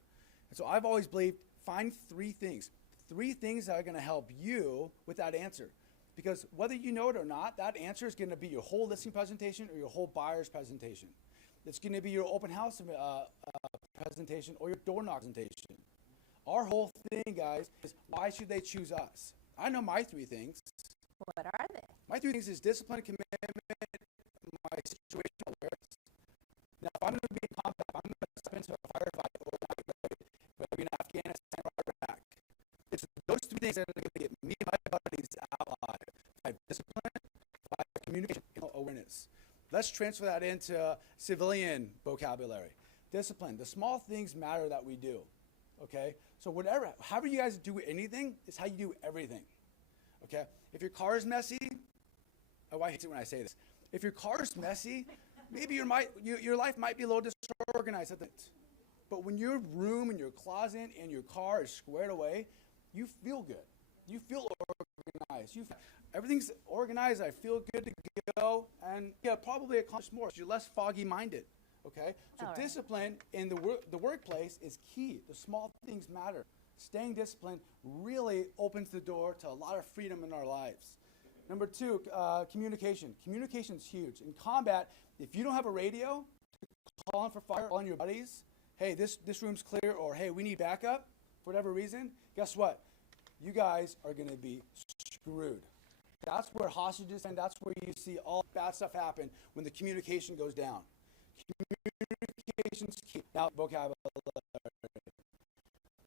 And so I've always believed, find three things that are going to help you with that answer. Because whether you know it or not, that answer is going to be your whole listing presentation or your whole buyer's presentation. It's going to be your open house presentation or your door knock presentation. Our whole thing, guys, is why should they choose us? I know my three things. What are they? My three things is discipline, commitment, my situational awareness. Now, if I'm going to be in combat, if I'm going to step into a firefight or whether in Afghanistan or Iraq, it's those three things that are going to get me and my buddies out alive. I have discipline, I have communication, awareness. Let's transfer that into civilian vocabulary. Discipline. The small things matter that we do. Okay? So however you guys do anything is how you do everything. Okay? If your car is messy, my wife hates it when I say this. If your car is messy, maybe your life might be a little disorganized at the end. But when your room and your closet and your car is squared away, you feel good. You feel organized. Everything's organized. I feel good to go. And probably accomplish more. So you're less foggy-minded. Okay? So All right. discipline in the workplace is key. The small things matter. Staying disciplined really opens the door to a lot of freedom in our lives. Number two, communication. Communication's huge. In combat, if you don't have a radio to call in for fire, call on your buddies, hey, this room's clear, or hey, we need backup for whatever reason, guess what? You guys are going to be screwed. That's where hostages, and that's where you see all bad stuff happen when the communication goes down. Communication's key. Now, vocabulary.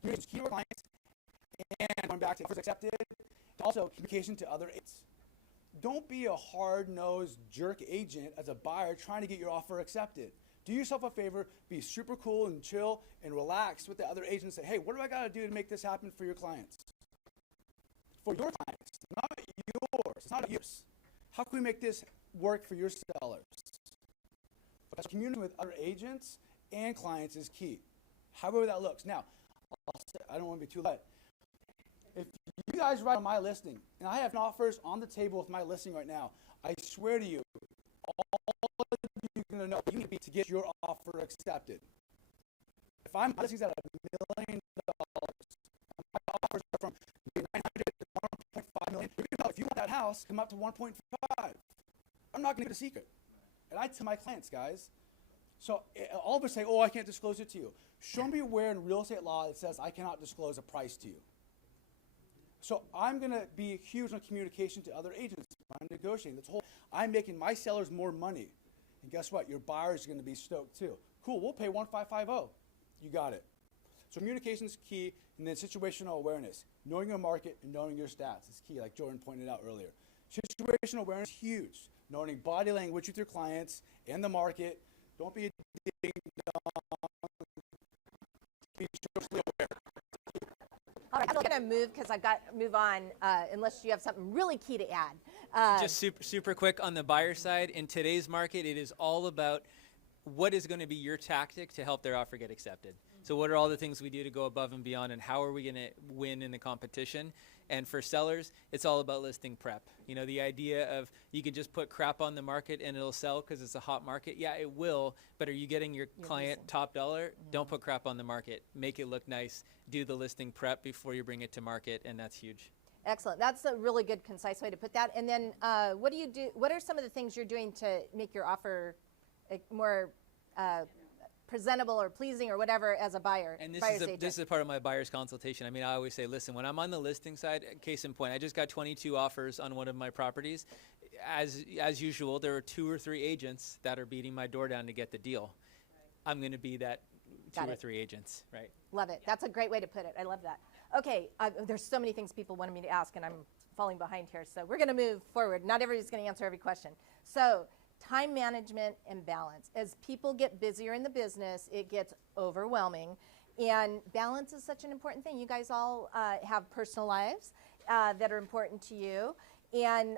Communication's key to our clients, and going back to first accepted, also communication to other agents. Don't be a hard-nosed jerk agent as a buyer trying to get your offer accepted. Do yourself a favor, be super cool and chill and relaxed with the other agents. Say, hey, what do I got to do to make this happen for your clients? For your clients, not yours. It's not yours. How can we make this work for your sellers? Because communicating with other agents and clients is key. However that looks. Now, I don't want to be too loud. If you guys write on my listing, and I have offers on the table with my listing right now, I swear to you, all you're going to know you need to get your offer accepted. If my listing's at $1 million, and my offers are from 900 to 1.5 million, you're going to know if you want that house, come up to 1.5. I'm not going to get a secret. And I tell my clients, guys, So all of us say, oh, I can't disclose it to you. Show me where in real estate law it says I cannot disclose a price to you. So I'm going to be huge on communication to other agents. I'm negotiating. I'm making my sellers more money. And guess what? Your buyers are going to be stoked too. Cool, we'll pay 1550. You got it. So communication is key, and then situational awareness. Knowing your market and knowing your stats is key, like Jordan pointed out earlier. Situational awareness is huge. Knowing body language with your clients and the market. Don't be a ding-dong. Be socially aware. All right, I'm going to move because I've got to move on unless you have something really key to add. Just super quick on the buyer side, in today's market, it is all about what is going to be your tactic to help their offer get accepted. So what are all the things we do to go above and beyond, and how are we going to win in the competition? And for sellers, it's all about listing prep. You know, the idea of you can just put crap on the market and it'll sell because it's a hot market. Yeah, it will, but are you getting your client top dollar? Don't put crap on the market. Make it look nice. Do the listing prep before you bring it to market, and that's huge. Excellent. That's a really good, concise way to put that. And then what do you do? What are some of the things you're doing to make your offer more presentable or pleasing or whatever as a buyer? And this is part of my buyer's consultation. I mean, I always say, listen, when I'm on the listing side, case in point, I just got 22 offers on one of my properties. As usual, there are 2 or 3 agents that are beating my door down to get the deal. I'm going to be that 2 or 3 agents, right? Love it. That's a great way to put it. I love that. Okay, there's so many things people wanted me to ask, and I'm falling behind here. So we're going to move forward. Not everybody's going to answer every question. So time management and balance. As people get busier in the business, it gets overwhelming. And balance is such an important thing. You guys all have personal lives that are important to you. And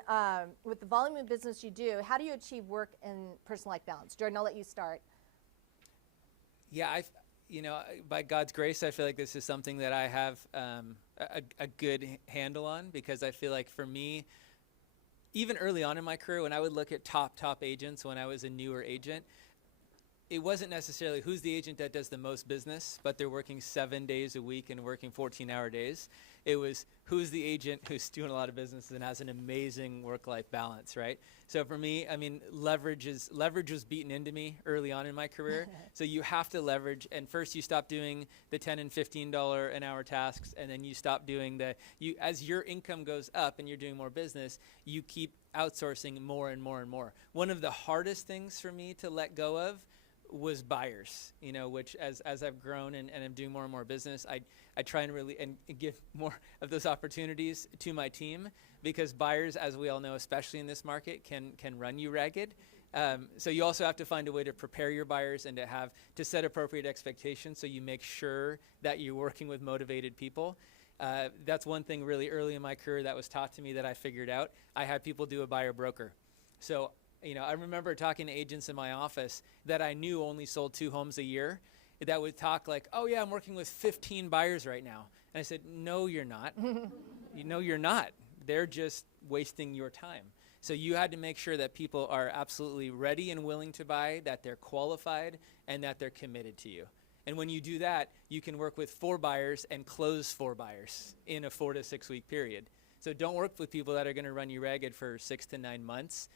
with the volume of business you do, how do you achieve work and personal life balance? Jordan, I'll let you start. Yeah, by God's grace, I feel like this is something that I have a good handle on, because I feel like for me, even early on in my career, when I would look at top agents, when I was a newer agent, it wasn't necessarily who's the agent that does the most business, but they're working 7 days a week and working 14-hour days. It was who's the agent who's doing a lot of business and has an amazing work-life balance, right? So for me, I mean, leverage was beaten into me early on in my career. So you have to leverage, and first you stop doing the $10 and $15 an hour tasks, and then you stop doing as your income goes up and you're doing more business, you keep outsourcing more and more and more. One of the hardest things for me to let go of was buyers, which as I've grown and I'm doing more and more business, I try and really and give more of those opportunities to my team, because buyers, as we all know, especially in this market, can run you ragged. So you also have to find a way to prepare your buyers and to set appropriate expectations, so you make sure that you're working with motivated people. That's one thing really early in my career that was taught to me that I figured out. I had people do a buyer broker. So I remember talking to agents in my office that I knew only sold 2 homes a year, that would talk like, oh yeah, I'm working with 15 buyers right now. And I said, no, you're not. You're not. They're just wasting your time. So you had to make sure that people are absolutely ready and willing to buy, that they're qualified, and that they're committed to you. And when you do that, you can work with 4 buyers and close 4 buyers in a 4 to 6 week period. So don't work with people that are going to run you ragged for 6 to 9 months,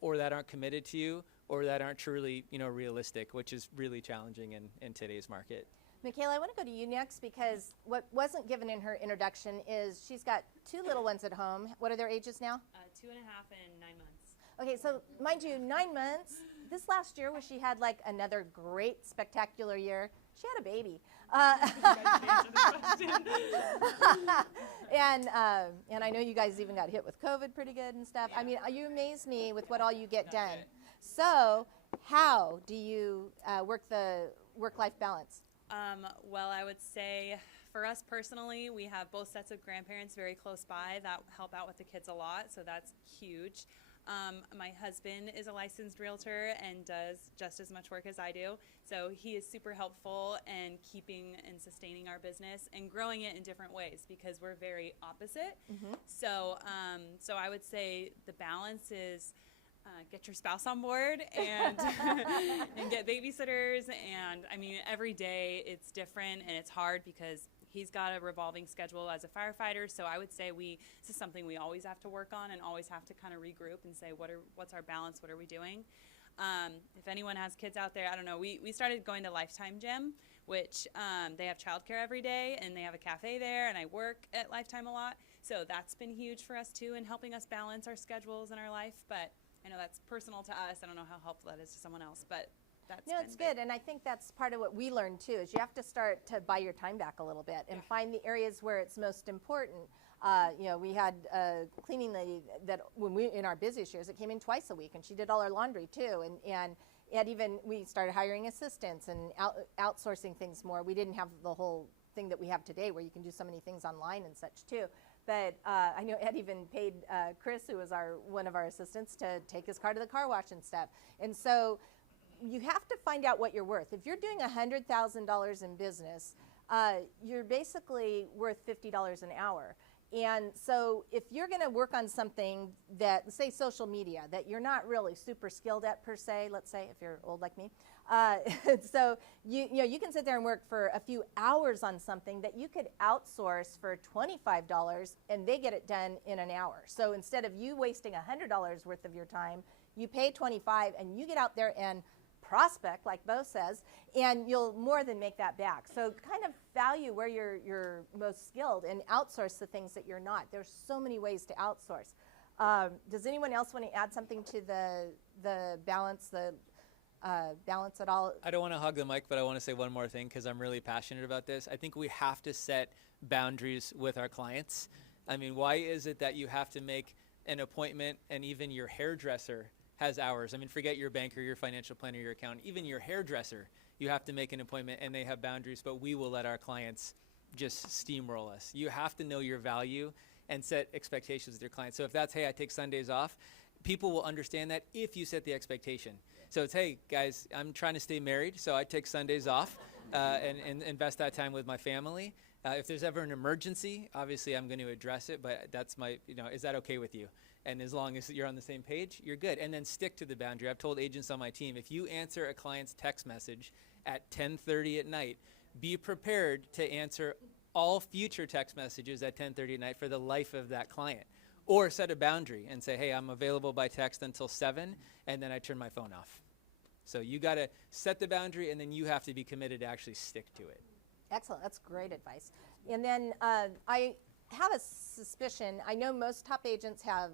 or that aren't committed to you, or that aren't truly, realistic, which is really challenging in today's market. Mikhaila, I want to go to you next, because what wasn't given in her introduction is she's got 2 little ones at home. What are their ages now? 2.5 and 9 months. Okay, so mind you, 9 months. This last year, where she had like another great, spectacular year, she had a baby. And I know you guys even got hit with COVID pretty good and stuff. Yeah. I mean, you amaze me with what all you get done. So how do you work the work-life balance? Well, I would say for us personally, we have both sets of grandparents very close by that help out with the kids a lot, so that's huge. My husband is a licensed realtor and does just as much work as I do, so he is super helpful in keeping and sustaining our business and growing it in different ways, because we're very opposite. Mm-hmm. So I would say the balance is get your spouse on board and and get babysitters, and I mean, every day it's different and it's hard because he's got a revolving schedule as a firefighter. So I would say this is something we always have to work on and always have to kind of regroup and say, what's our balance? What are we doing? If anyone has kids out there, I don't know, we started going to Lifetime Gym, which they have childcare every day, and they have a cafe there, and I work at Lifetime a lot. So that's been huge for us too in helping us balance our schedules and our life. But I know that's personal to us. I don't know how helpful that is to someone else, but that's No, been it's big. good, and I think that's part of what we learned too, is you have to start to buy your time back a little bit and find the areas where it's most important. We had a cleaning lady that when we, in our busiest years, it came in twice a week, and she did all our laundry too, and even we started hiring assistants and outsourcing things more. We didn't have the whole thing that we have today where you can do so many things online and such too. But I know Ed even paid Chris, who was one of our assistants, to take his car to the car wash and stuff. And so you have to find out what you're worth. If you're doing $100,000 in business, you're basically worth $50 an hour. And so if you're going to work on something that, say social media, that you're not really super skilled at per se, let's say if you're old like me, so you can sit there and work for a few hours on something that you could outsource for $25 and they get it done in an hour. So instead of you wasting $100 worth of your time, you pay $25 and you get out there and prospect, like Beau says, and you'll more than make that back. So kind of value where you're most skilled and outsource the things that you're not. There's so many ways to outsource. Does anyone else want to add something to the balance at all? I don't want to hog the mic, but I want to say one more thing because I'm really passionate about this. I think we have to set boundaries with our clients. I mean, why is it that you have to make an appointment and even your hairdresser has hours? I mean, forget your banker, your financial planner, your accountant, even your hairdresser, you have to make an appointment and they have boundaries, but we will let our clients just steamroll us. You have to know your value and set expectations with your clients. So if that's, hey, I take Sundays off, people will understand that if you set the expectation. So it's, hey, guys, I'm trying to stay married, so I take Sundays off and invest that time with my family. If there's ever an emergency, obviously I'm going to address it, but that's is that okay with you? And as long as you're on the same page, you're good. And then stick to the boundary. I've told agents on my team, if you answer a client's text message at 10:30 at night, be prepared to answer all future text messages at 10:30 at night for the life of that client. Or set a boundary and say, hey, I'm available by text until 7, and then I turn my phone off. So you got to set the boundary, and then you have to be committed to actually stick to it. Excellent. That's great advice. And then I have a suspicion, I know most top agents have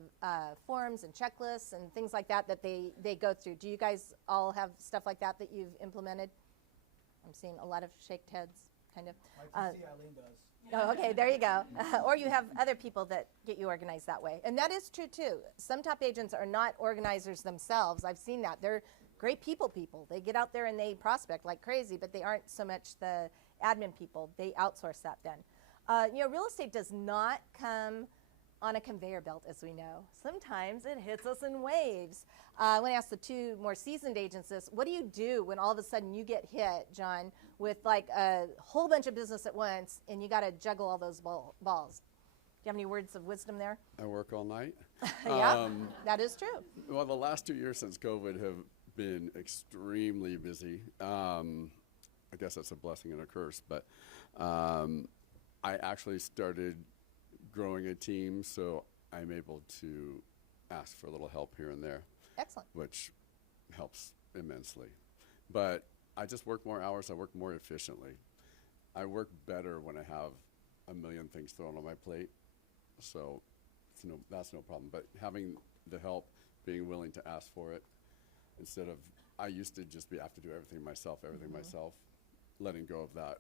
forms and checklists and things like that they go through. Do you guys all have stuff like that you've implemented? I'm seeing a lot of shaked heads, kind of. My PC Eileen does. Oh, okay, there you go. Or you have other people that get you organized that way. And that is true too. Some top agents are not organizers themselves. I've seen that. They're great people. They get out there and they prospect like crazy, but they aren't so much the admin people. They outsource that then. Real estate does not come on a conveyor belt, as we know. Sometimes it hits us in waves. I want to ask the two more seasoned agents this. What do you do when all of a sudden you get hit, John, with like a whole bunch of business at once and you got to juggle all those balls? Do you have any words of wisdom there? I work all night. Yeah, that is true. Well, the last 2 years since COVID have been extremely busy. I guess that's a blessing and a curse, but I actually started growing a team, so I'm able to ask for a little help here and there. Excellent. Which helps immensely. But I just work more hours, I work more efficiently. I work better when I have a million things thrown on my plate, so that's no problem. But having the help, being willing to ask for it, instead of, I used to just have to do everything myself, letting go of that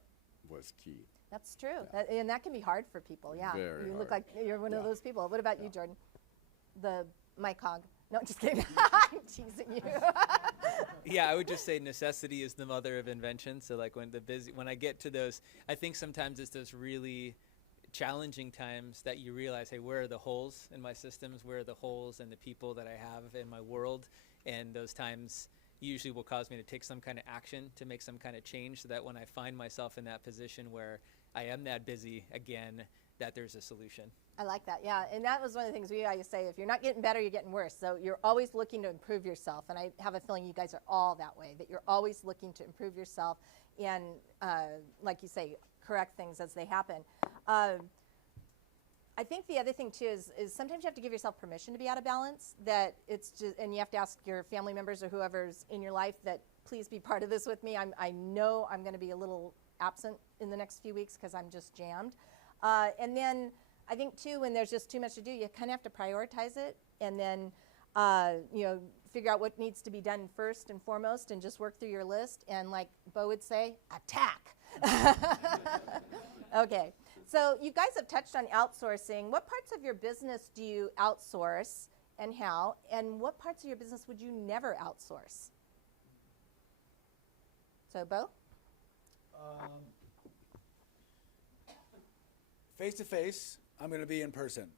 was key. That's true. And that can be hard for people, yeah. Very you look hard. like you're one of those people. What about you, Jordan? My cog. No, just kidding. I'm teasing you. Yeah, I would just say necessity is the mother of invention. So like when I get to those, I think sometimes it's those really challenging times that you realize, hey, where are the holes in my systems? Where are the holes in the people that I have in my world? And those times usually will cause me to take some kind of action to make some kind of change so that when I find myself in that position where I am that busy again, that there's a solution. I like that, yeah. And that was one of the things we always say, if you're not getting better, you're getting worse. So you're always looking to improve yourself. And I have a feeling you guys are all that way, that you're always looking to improve yourself and, like you say, correct things as they happen. I think the other thing too is sometimes you have to give yourself permission to be out of balance. That it's just, and you have to ask your family members or whoever's in your life that please be part of this with me. I know I'm going to be a little absent in the next few weeks because I'm just jammed. And then I think too, when there's just too much to do, you kind of have to prioritize it, and then figure out what needs to be done first and foremost, and just work through your list. And like Beau would say, attack. Okay. So you guys have touched on outsourcing. What parts of your business do you outsource and how? And what parts of your business would you never outsource? So Beau? Face to face, I'm going to be in person.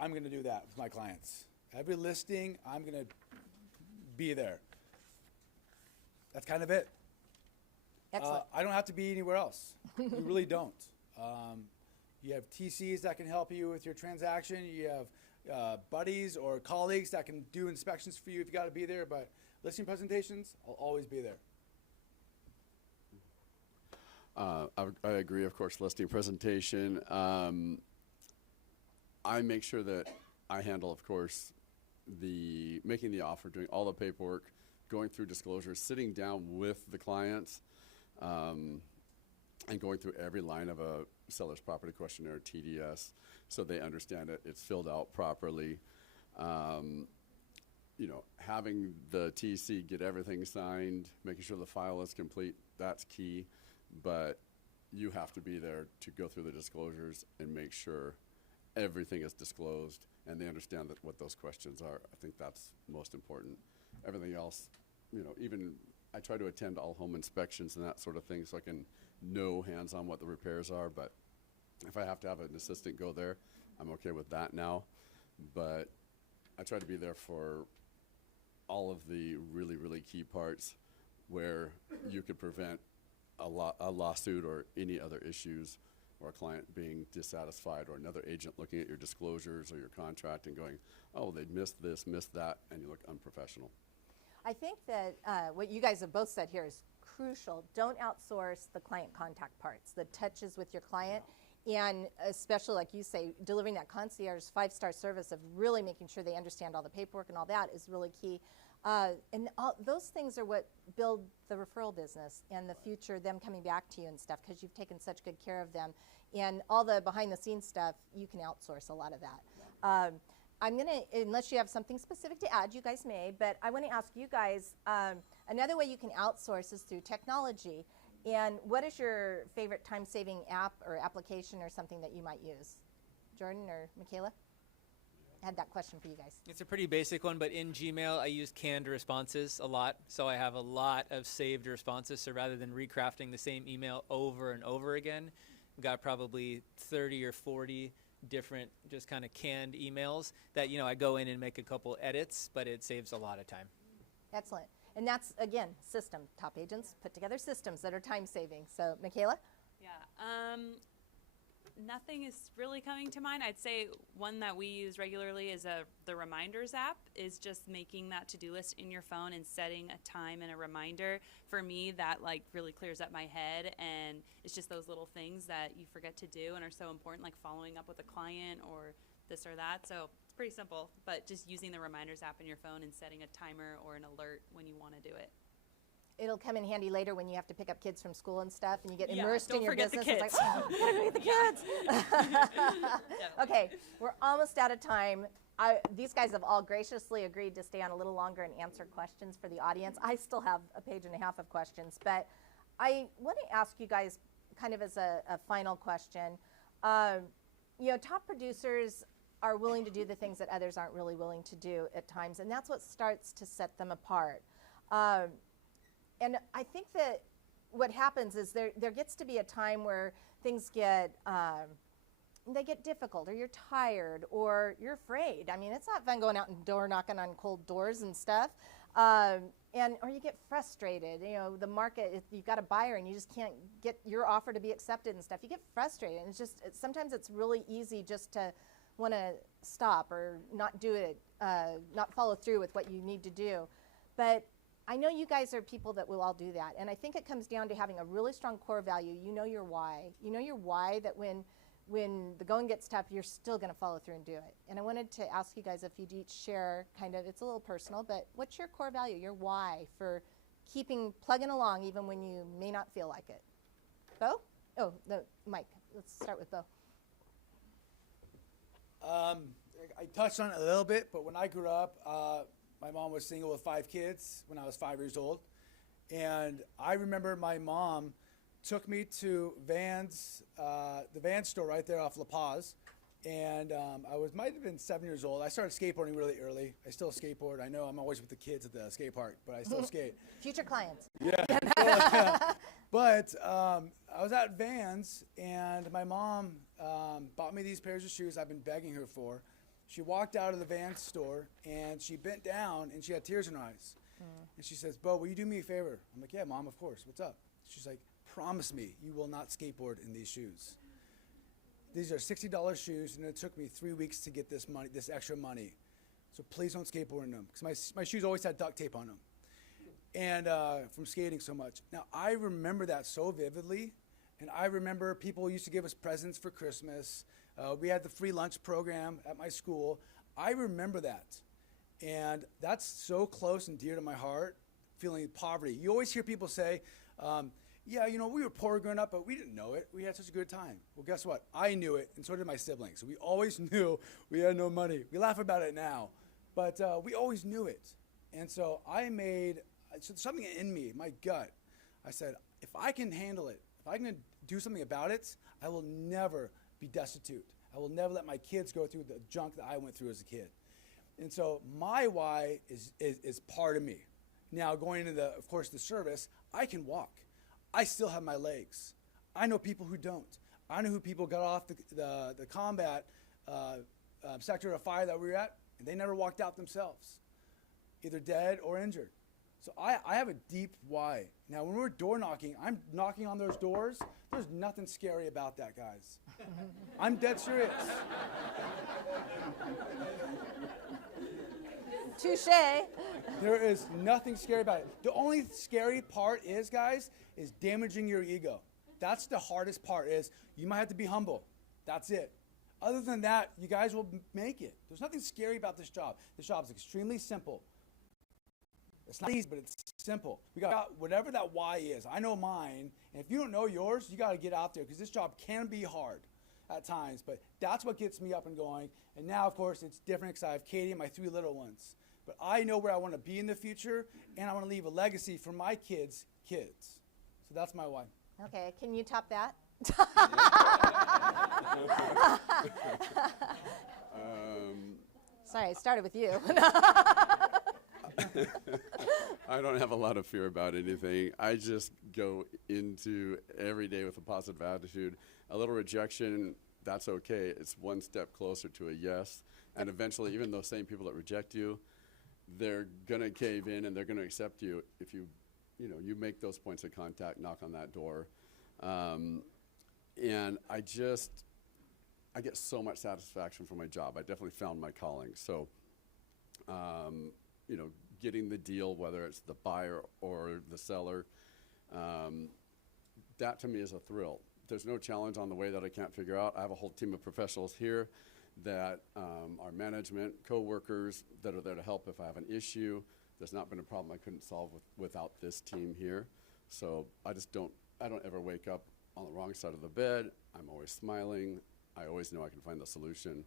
I'm going to do that with my clients. Every listing, I'm going to be there. That's kind of it. Excellent. I don't have to be anywhere else. You really don't. You have TCs that can help you with your transaction. You have buddies or colleagues that can do inspections for you if you got to be there. But listing presentations, I'll always be there. I agree, of course, listing presentation. I make sure that I handle, of course, making the offer, doing all the paperwork, going through disclosures, sitting down with the clients, and going through every line of a seller's property questionnaire, TDS, so they understand it, it's filled out properly. Having the TC get everything signed, making sure the file is complete, that's key. But you have to be there to go through the disclosures and make sure everything is disclosed and they understand what those questions are. I think that's most important. Everything else, even I try to attend all home inspections and that sort of thing so I can know hands-on what the repairs are. But if I have to have an assistant go there, I'm okay with that now. But I try to be there for all of the really, really key parts where you could prevent a lawsuit or any other issues, or a client being dissatisfied, or another agent looking at your disclosures or your contract and going, oh, they missed this, missed that, and you look unprofessional. I think that what you guys have both said here is crucial. Don't outsource the client contact parts, the touches with your client, and especially, like you say, delivering that concierge 5-star service of really making sure they understand all the paperwork and all that is really key. And those things are what build the referral business and the future, them coming back to you and stuff, because you've taken such good care of them. And all the behind-the-scenes stuff, you can outsource a lot of that. I'm going to, unless you have something specific to add, you guys may, but I want to ask you guys, another way you can outsource is through technology. And what is your favorite time-saving app or application or something that you might use? Jordan or Mikhaila? I had that question for you guys. It's a pretty basic one, but in Gmail, I use canned responses a lot. So I have a lot of saved responses. So rather than recrafting the same email over and over again, I've got probably 30 or 40 different just kind of canned emails that, I go in and make a couple edits, but it saves a lot of time. Excellent. And that's, again, system. Top agents put together systems that are time-saving. So, Mikhaila? Yeah. Nothing is really coming to mind. I'd say one that we use regularly is the Reminders app, is just making that to-do list in your phone and setting a time and a reminder. For me, that really clears up my head, and it's just those little things that you forget to do and are so important, like following up with a client or this or that. So it's pretty simple, but just using the Reminders app in your phone and setting a timer or an alert when you want to do it. It'll come in handy later when you have to pick up kids from school and stuff, and you get Yeah, immersed in your don't business. forget the It's like, oh, I gotta go get the kids. Okay, we're almost out of time. These guys have all graciously agreed to stay on a little longer and answer questions for the audience. I still have a page and a half of questions, but I want to ask you guys kind of as a final question. Top producers are willing to do the things that others aren't really willing to do at times, and that's what starts to set them apart. And I think that what happens is there gets to be a time where things get difficult, or you're tired, or you're afraid. I mean, it's not fun going out and door knocking on cold doors and stuff. Or you get frustrated. The market, you've got a buyer and you just can't get your offer to be accepted and stuff. You get frustrated, and sometimes it's really easy just to want to stop or not do it, not follow through with what you need to do. But I know you guys are people that will all do that, and I think it comes down to having a really strong core value. You know your why. You know your why, that when when the going gets tough, you're still going to follow through and do it. And I wanted to ask you guys if you'd each share kind of, it's a little personal, but what's your core value, your why for plugging along even when you may not feel like it? Beau? Oh, no, Mike. Let's start with Beau. I touched on it a little bit, but when I grew up, my mom was single with 5 kids when I was 5 years old. And I remember my mom took me to the Vans store right there off La Paz. And might have been 7 years old. I started skateboarding really early. I still skateboard. I know I'm always with the kids at the skate park, but I still skate. Future clients. Yeah. But I was at Vans, and my mom bought me these pairs of shoes I've been begging her for. She walked out of the Vans store, and she bent down, and she had tears in her eyes. And she says, "Beau, will you do me a favor?" I'm like, "Yeah, Mom, of course. What's up?" She's like, "Promise me you will not skateboard in these shoes. These are $60 shoes, and it took me 3 weeks to get this extra money. So please don't skateboard in them." Because my shoes always had duct tape on them. And from skating so much. Now, I remember that so vividly. And I remember people used to give us presents for Christmas. We had the free lunch program at my school. I remember that. And that's so close and dear to my heart, feeling poverty. You always hear people say, "Yeah, we were poor growing up, but we didn't know it. We had such a good time." Well, guess what? I knew it, and so did my siblings. So we always knew we had no money. We laugh about it now, but we always knew it. And so I made something in me, my gut. I said, if I can handle it, if I can do something about it, I will never be destitute. I will never let my kids go through the junk that I went through as a kid. And so my why is part of me. Now, going into of course, the service, I can walk. I still have my legs. I know people who don't. I know who people got off the combat sector of fire that we were at, and they never walked out themselves, either dead or injured. So I have a deep why. Now, when we're door knocking, I'm knocking on those doors. There's nothing scary about that, guys. I'm dead serious. Touché. There is nothing scary about it. The only scary part is, guys, is damaging your ego. That's the hardest part, is you might have to be humble. That's it. Other than that, you guys will make it. There's nothing scary about this job. This job is extremely simple. It's not easy, but it's simple. We got whatever that why is. I know mine, and if you don't know yours, you got to get out there, because this job can be hard at times, but that's what gets me up and going. And now, of course, it's different because I have Katie and my 3 little ones. But I know where I want to be in the future, and I want to leave a legacy for my kids' kids. So that's my why. Okay, can you top that? Sorry, I started with you. I don't have a lot of fear about anything. I just go into every day with a positive attitude. A little rejection, that's okay. It's one step closer to a yes. And eventually, even those same people that reject you, they're going to cave in and they're going to accept you if you make those points of contact, knock on that door. And I get so much satisfaction from my job. I definitely found my calling. So, getting the deal, whether it's the buyer or the seller, that to me is a thrill. There's no challenge on the way that I can't figure out. I have a whole team of professionals here that are management, co-workers that are there to help if I have an issue. There's not been a problem I couldn't solve without this team here. So I don't ever wake up on the wrong side of the bed. I'm always smiling. I always know I can find the solution.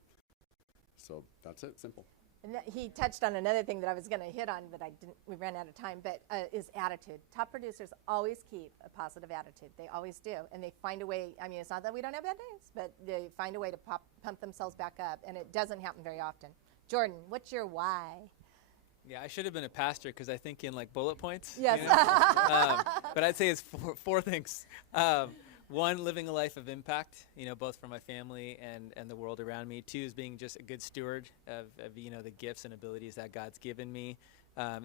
So that's it, simple. And he touched on another thing that I was going to hit on, but we ran out of time, but is attitude. Top producers always keep a positive attitude. They always do. And they find a way, it's not that we don't have bad days, but they find a way to pump themselves back up, and it doesn't happen very often. Jordan, what's your why? Yeah, I should have been a pastor because I think in like bullet points. Yes. But I'd say it's four things. One, living a life of impact, both for my family and the world around me. 2 is being just a good steward of the gifts and abilities that God's given me.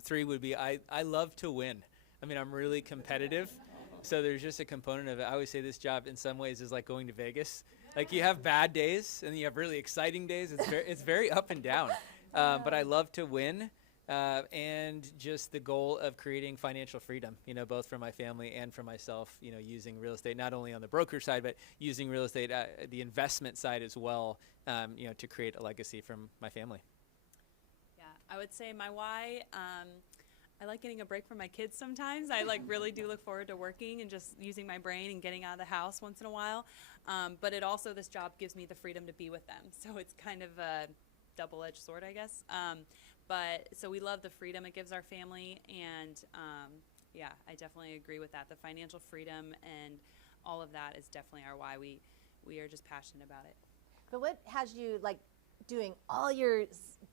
3 would be I love to win. I'm really competitive. So there's just a component of it. I always say this job in some ways is like going to Vegas. Like you have bad days and you have really exciting days. It's very up and down. But I love to win. and just the goal of creating financial freedom, both for my family and for myself, using real estate, not only on the broker side, but using real estate, the investment side as well, to create a legacy from my family. Yeah, I would say my why, I like getting a break from my kids sometimes. I really do look forward to working and just using my brain and getting out of the house once in a while. But it also, this job gives me the freedom to be with them. So it's kind of a double-edged sword, I guess. But so we love the freedom it gives our family. And yeah, I definitely agree with that. The financial freedom and all of that is definitely our why. We are just passionate about it. But what has you doing all your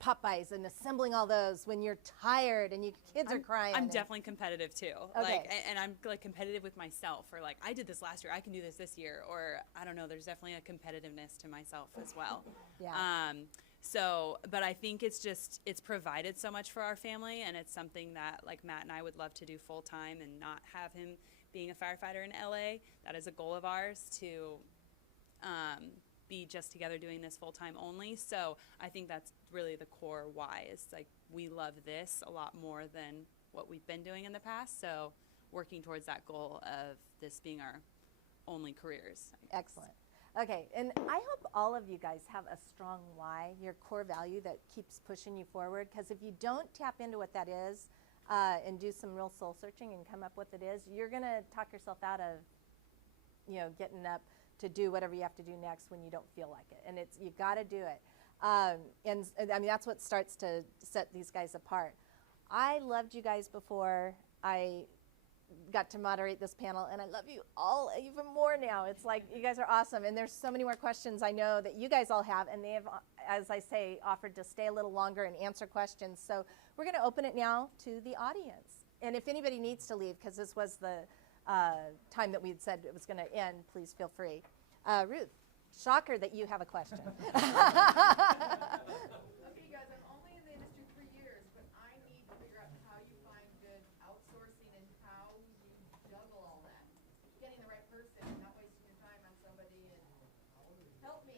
Popeyes and assembling all those when you're tired and your kids are crying? I'm definitely competitive too. Okay. And I'm competitive with myself, or I did this last year, I can do this year, or I don't know, there's definitely a competitiveness to myself as well. Yeah. But I think it's provided so much for our family, and it's something that Matt and I would love to do full time and not have him being a firefighter in LA. That is a goal of ours, to be just together doing this full time only. So I think that's really the core why, is we love this a lot more than what we've been doing in the past. So working towards that goal of this being our only careers. Excellent. Okay, and I hope all of you guys have a strong why, your core value that keeps pushing you forward, because if you don't tap into what that is and do some real soul searching and come up with what it is, you're going to talk yourself out of getting up to do whatever you have to do next when you don't feel like it. And you got to do it. And I mean, that's what starts to set these guys apart. I loved you guys before I got to moderate this panel, and I love you all even more now. It's you guys are awesome. And there's so many more questions I know that you guys all have, and they have, as I say, offered to stay a little longer and answer questions. So we're going to open it now to the audience. And if anybody needs to leave, because this was the time that we had said it was going to end, please feel free. Ruth, shocker that you have a question. Okay, you guys, I'm only in the industry 3 years, but I need to figure out how you find good outsourcing and how you juggle all that. Getting the right person, not wasting your time on somebody, and help me.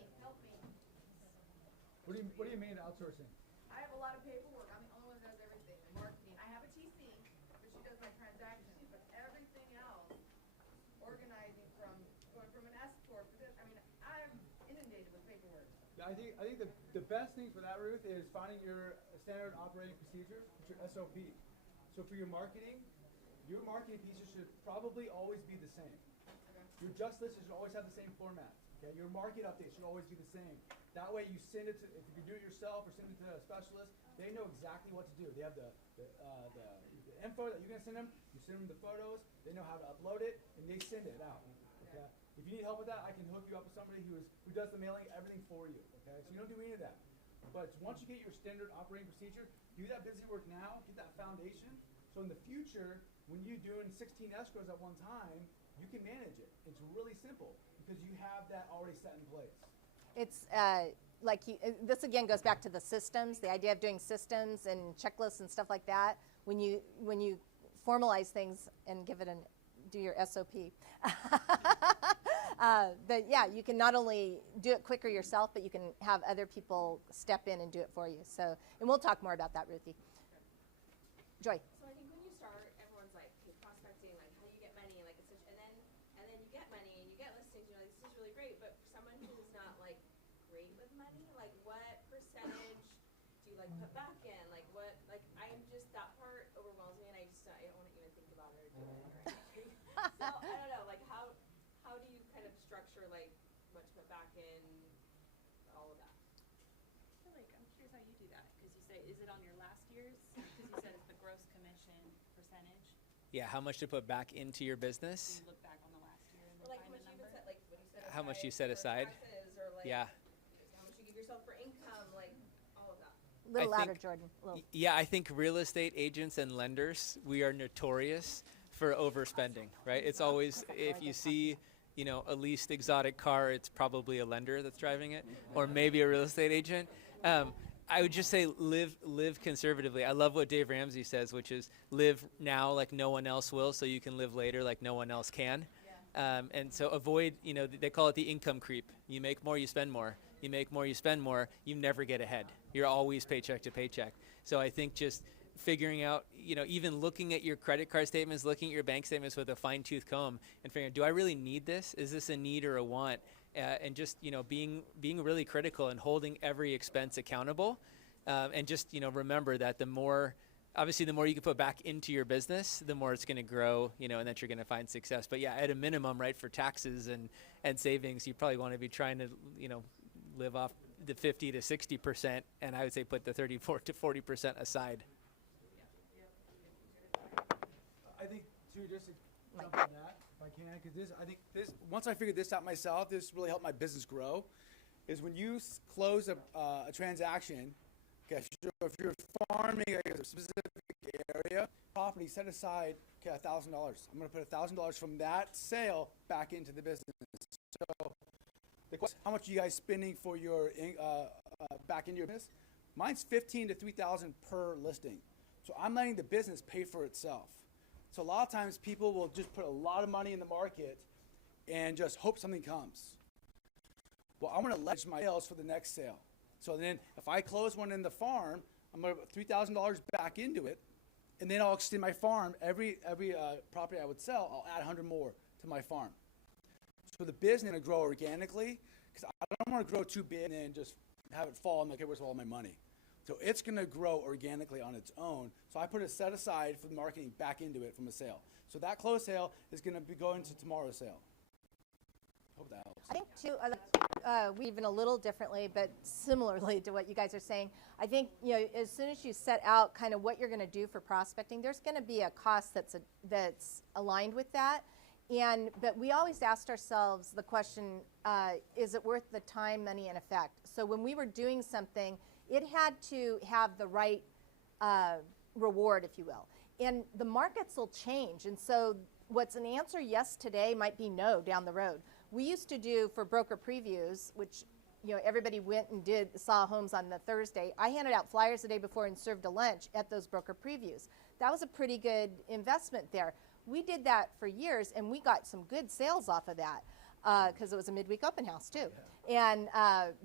What do you mean outsourcing? I have a lot of paperwork. I'm the only one that does everything. The marketing. I have a TC, but she does my transactions. But everything else, organizing going from an S corp to this. I mean, I'm inundated with paperwork. I think the best thing for that, Ruth, is finding your standard operating procedure, your SOP. So for your marketing pieces should probably always be the same. Okay. Your just list should always have the same format. Okay. Your market update should always be the same. That way you send it to, if you do it yourself or send it to a specialist, they know exactly what to do. They have the info that you're going to send them. You send them the photos. They know how to upload it, and they send it out. Okay. If you need help with that, I can hook you up with somebody who does the mailing, everything for you. Okay. So you don't do any of that. But once you get your standard operating procedure, do that busy work now, get that foundation. So in the future, when you're doing 16 escrows at one time, you can manage it. It's really simple because you have that already set in place. It's this again goes back to the systems, the idea of doing systems and checklists and stuff like that. When you formalize things and do your SOP. But yeah, you can not only do it quicker yourself, but you can have other people step in and do it for you. So, and we'll talk more about that, Ruthie. Joy. So I think when you start, everyone's like, okay, prospecting, how do you get money, it's such, and then you get money and you get listings, this is really great. But for someone who's not great with money, what percentage do you put back in? I'm just, that part overwhelms me, and I don't want to even think about it or do it. So I don't know, how do you kind of structure what to put back in, all of that? I feel I'm curious how you do that, because you say, is it on your last year's? Because you said it's the gross commission percentage. Yeah, how much to put back into your business? You look back on the last year and Or then find how the much you number. set, what you set aside How much you set for aside? taxes, or Yeah. how much you give yourself for income, all of that. A little I louder, think- Jordan. A little. Yeah, I think real estate agents and lenders, we are notorious for overspending, right? It's always, if you see, a leased exotic car, it's probably a lender that's driving it, or maybe a real estate agent. I would just say live conservatively. I love what Dave Ramsey says, which is live now like no one else will, so you can live later like no one else can. And so avoid, they call it the income creep. You make more, you spend more. You make more, you spend more, you never get ahead. You're always paycheck to paycheck. So I think just figuring out, even looking at your credit card statements, looking at your bank statements with a fine-tooth comb and figuring out, do I really need this? Is this a need or a want? And just, being really critical and holding every expense accountable. And just, remember that obviously the more you can put back into your business, the more it's going to grow, and that you're going to find success. But yeah, at a minimum, right, for taxes and savings, you probably want to be trying to, live off the 50 to 60%, and I would say put the 34 to 40% aside. I think too, just to jump on that, if I can, because I think once I figured this out myself, this really helped my business grow. Is when you close a transaction, okay, if you're farming a specific area, property, set aside, okay, $1,000. I'm going to put $1,000 from that sale back into the business. So the question, how much are you guys spending for your back into your business? Mine's $15,000 to $3,000 per listing. So I'm letting the business pay for itself. So a lot of times people will just put a lot of money in the market and just hope something comes. Well, I want to leverage my sales for the next sale. So then if I close one in the farm, I'm going to put $3,000 back into it, and then I'll extend my farm. Every property I would sell, I'll add 100 more to my farm. So the business is going to grow organically, because I don't want to grow too big and then just have it fall and like, okay, where's all my money? So it's going to grow organically on its own. So I put a set aside for the marketing back into it from a sale. So that closed sale is going to be going to tomorrow's sale. Hope that helps. I think too, we even a little differently, but similarly to what you guys are saying. I think as soon as you set out kind of what you're going to do for prospecting, there's going to be a cost that's aligned with that. But we always asked ourselves the question: is it worth the time, money, and effect? So when we were doing something, it had to have the right reward, if you will. And the markets will change. And so what's an answer yes today might be no down the road. We used to do for broker previews, which everybody went and saw homes on the Thursday. I handed out flyers the day before and served a lunch at those broker previews. That was a pretty good investment there. We did that for years, and we got some good sales off of that because it was a midweek open house too. And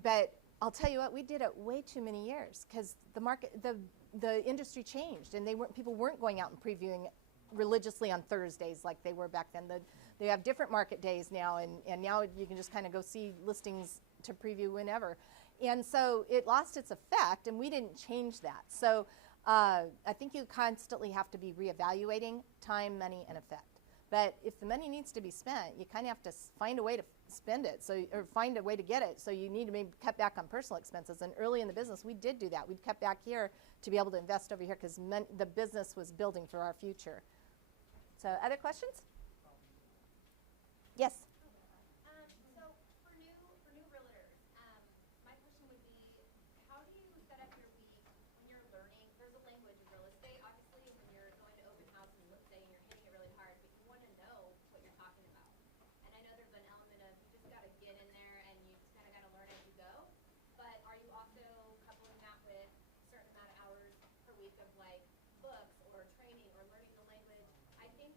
but I'll tell you what, we did it way too many years because the industry changed, and people weren't going out and previewing religiously on Thursdays like they were back then. They have different market days now, and now you can just kind of go see listings to preview whenever. And so it lost its effect, and we didn't change that. So I think you constantly have to be reevaluating time, money, and effect. But if the money needs to be spent, you kind of have to find a way to spend it, or find a way to get it. So you need to maybe cut back on personal expenses. And early in the business, we did do that. We'd cut back here to be able to invest over here because the business was building for our future. So other questions? Yes. So for new realtors, my question would be, how do you set up your week when you're learning? There's a language of real estate, obviously, when you're going to open houses, let's say, and you're hitting it really hard, but you want to know what you're talking about. And I know there's an element of you just got to get in there and you just kind of got to learn as you go. But are you also coupling that with a certain amount of hours per week of like books or training or learning the language? I think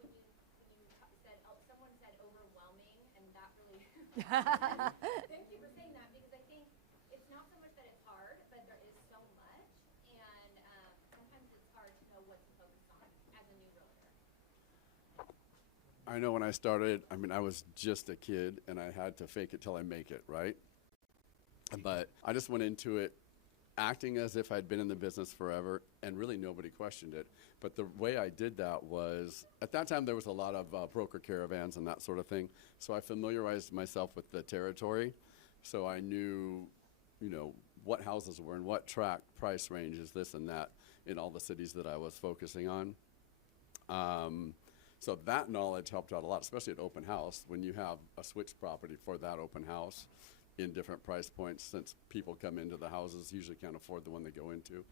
when you said, someone said overwhelming, and that really thank you for saying that, because I think it's not so much that it's hard, but there is so much, and sometimes it's hard to know what to focus on as a new realtor. I know when I started, I was just a kid and I had to fake it till I make it, right? But I just went into it acting as if I'd been in the business forever, and really nobody questioned it. But the way I did that was, at that time there was a lot of broker caravans and that sort of thing, so I familiarized myself with the territory, so I knew, what houses were in what track price ranges, this and that, in all the cities that I was focusing on. So that knowledge helped out a lot, especially at open house, when you have a switch property for that open house in different price points, since people come into the houses, usually can't afford the one they go into.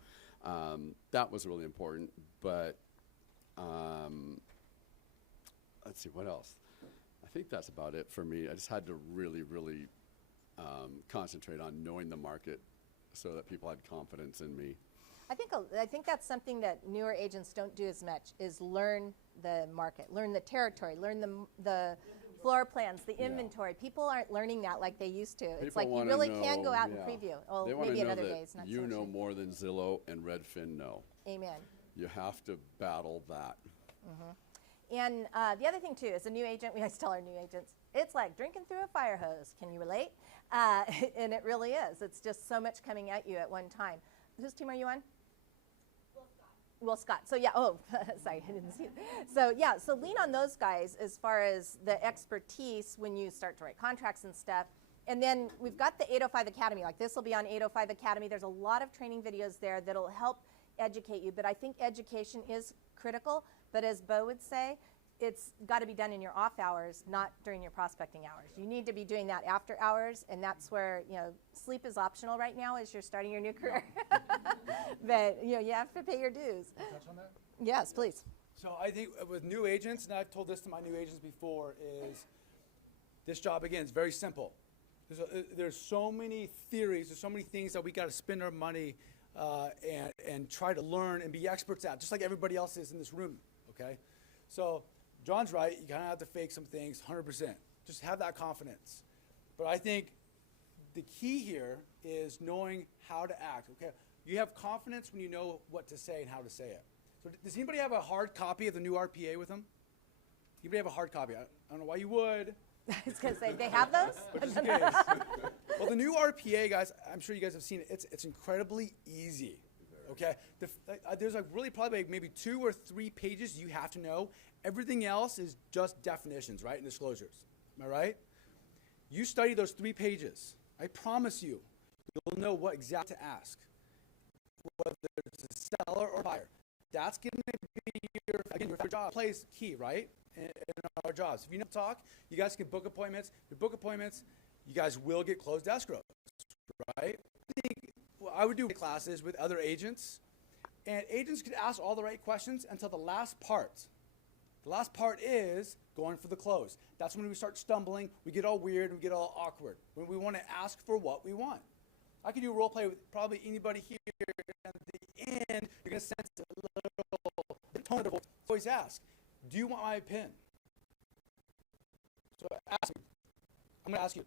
That was really important, but let's see, what else? I think that's about it for me. I just had to really, really concentrate on knowing the market so that people had confidence in me. I think that's something that newer agents don't do as much, is learn the market, learn the territory, learn the floor plans, the inventory. People aren't learning that like they used to. It's like you really can go out and preview. Well, They wanna maybe know another that day. It's not you so know much. more than Zillow and Redfin know. Amen. You have to battle that. And the other thing, too, as a new agent, we always tell our new agents, it's like drinking through a fire hose. Can you relate? And it really is. It's just so much coming at you at one time. Whose team are you on? Will Scott. So, yeah. Oh, sorry. I didn't see it. So, yeah. So lean on those guys as far as the expertise when you start to write contracts and stuff. And then we've got the 805 Academy. Like this will be on 805 Academy. There's a lot of training videos there that'll help educate you. But I think education is critical. But as Beau would say, it's got to be done in your off hours, not during your prospecting hours. You need to be doing that after hours, and that's where, sleep is optional right now as you're starting your new career. But, you have to pay your dues. Can I touch on that? Yes, please. So I think with new agents, and I've told this to my new agents before, is this job, again, is very simple. There's so many theories, there's so many things that we got to spend our money and try to learn and be experts at, just like everybody else is in this room, okay? So John's right, you kind of have to fake some things, 100%. Just have that confidence. But I think the key here is knowing how to act, okay? You have confidence when you know what to say and how to say it. So does anybody have a hard copy of the new RPA with them? Anybody have a hard copy? I don't know why you would. I was going to say, they have those? But just in case. Well, the new RPA, guys, I'm sure you guys have seen it. It's incredibly easy, okay? There's really probably maybe 2 or 3 pages you have to know. Everything else is just definitions, right, and disclosures. Am I right? You study those 3 pages. I promise you'll know what exactly to ask, whether it's a seller or buyer. That's going to be your job. Plays key, right, in our jobs. If you know talk, you guys can book appointments. You book appointments, you guys will get closed escrows, right? I would do classes with other agents, and agents could ask all the right questions until the last part. The last part is going for the close. That's when we start stumbling, we get all weird, we get all awkward, when we want to ask for what we want. I could do role play with probably anybody here, and at the end, you're going to sense a little tone of the voice. Always ask, do you want my pen? So ask me. I'm going to ask you.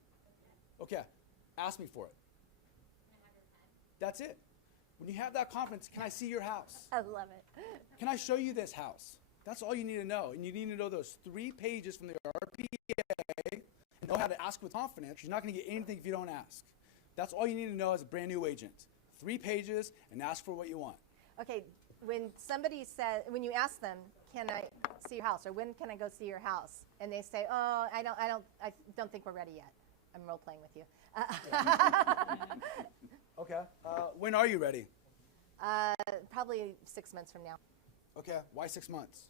Okay, ask me for it. That's it. When you have that confidence, can I see your house? I love it. Can I show you this house? That's all you need to know. And you need to know those 3 pages from the RPA and know how to ask with confidence. You're not going to get anything if you don't ask. That's all you need to know as a brand new agent. 3 pages and ask for what you want. Okay, when somebody says, when you ask them, can I see your house, or when can I go see your house? And they say, oh, I don't think we're ready yet. I'm role playing with you. Okay. When are you ready? Probably 6 months from now. Okay. Why 6 months?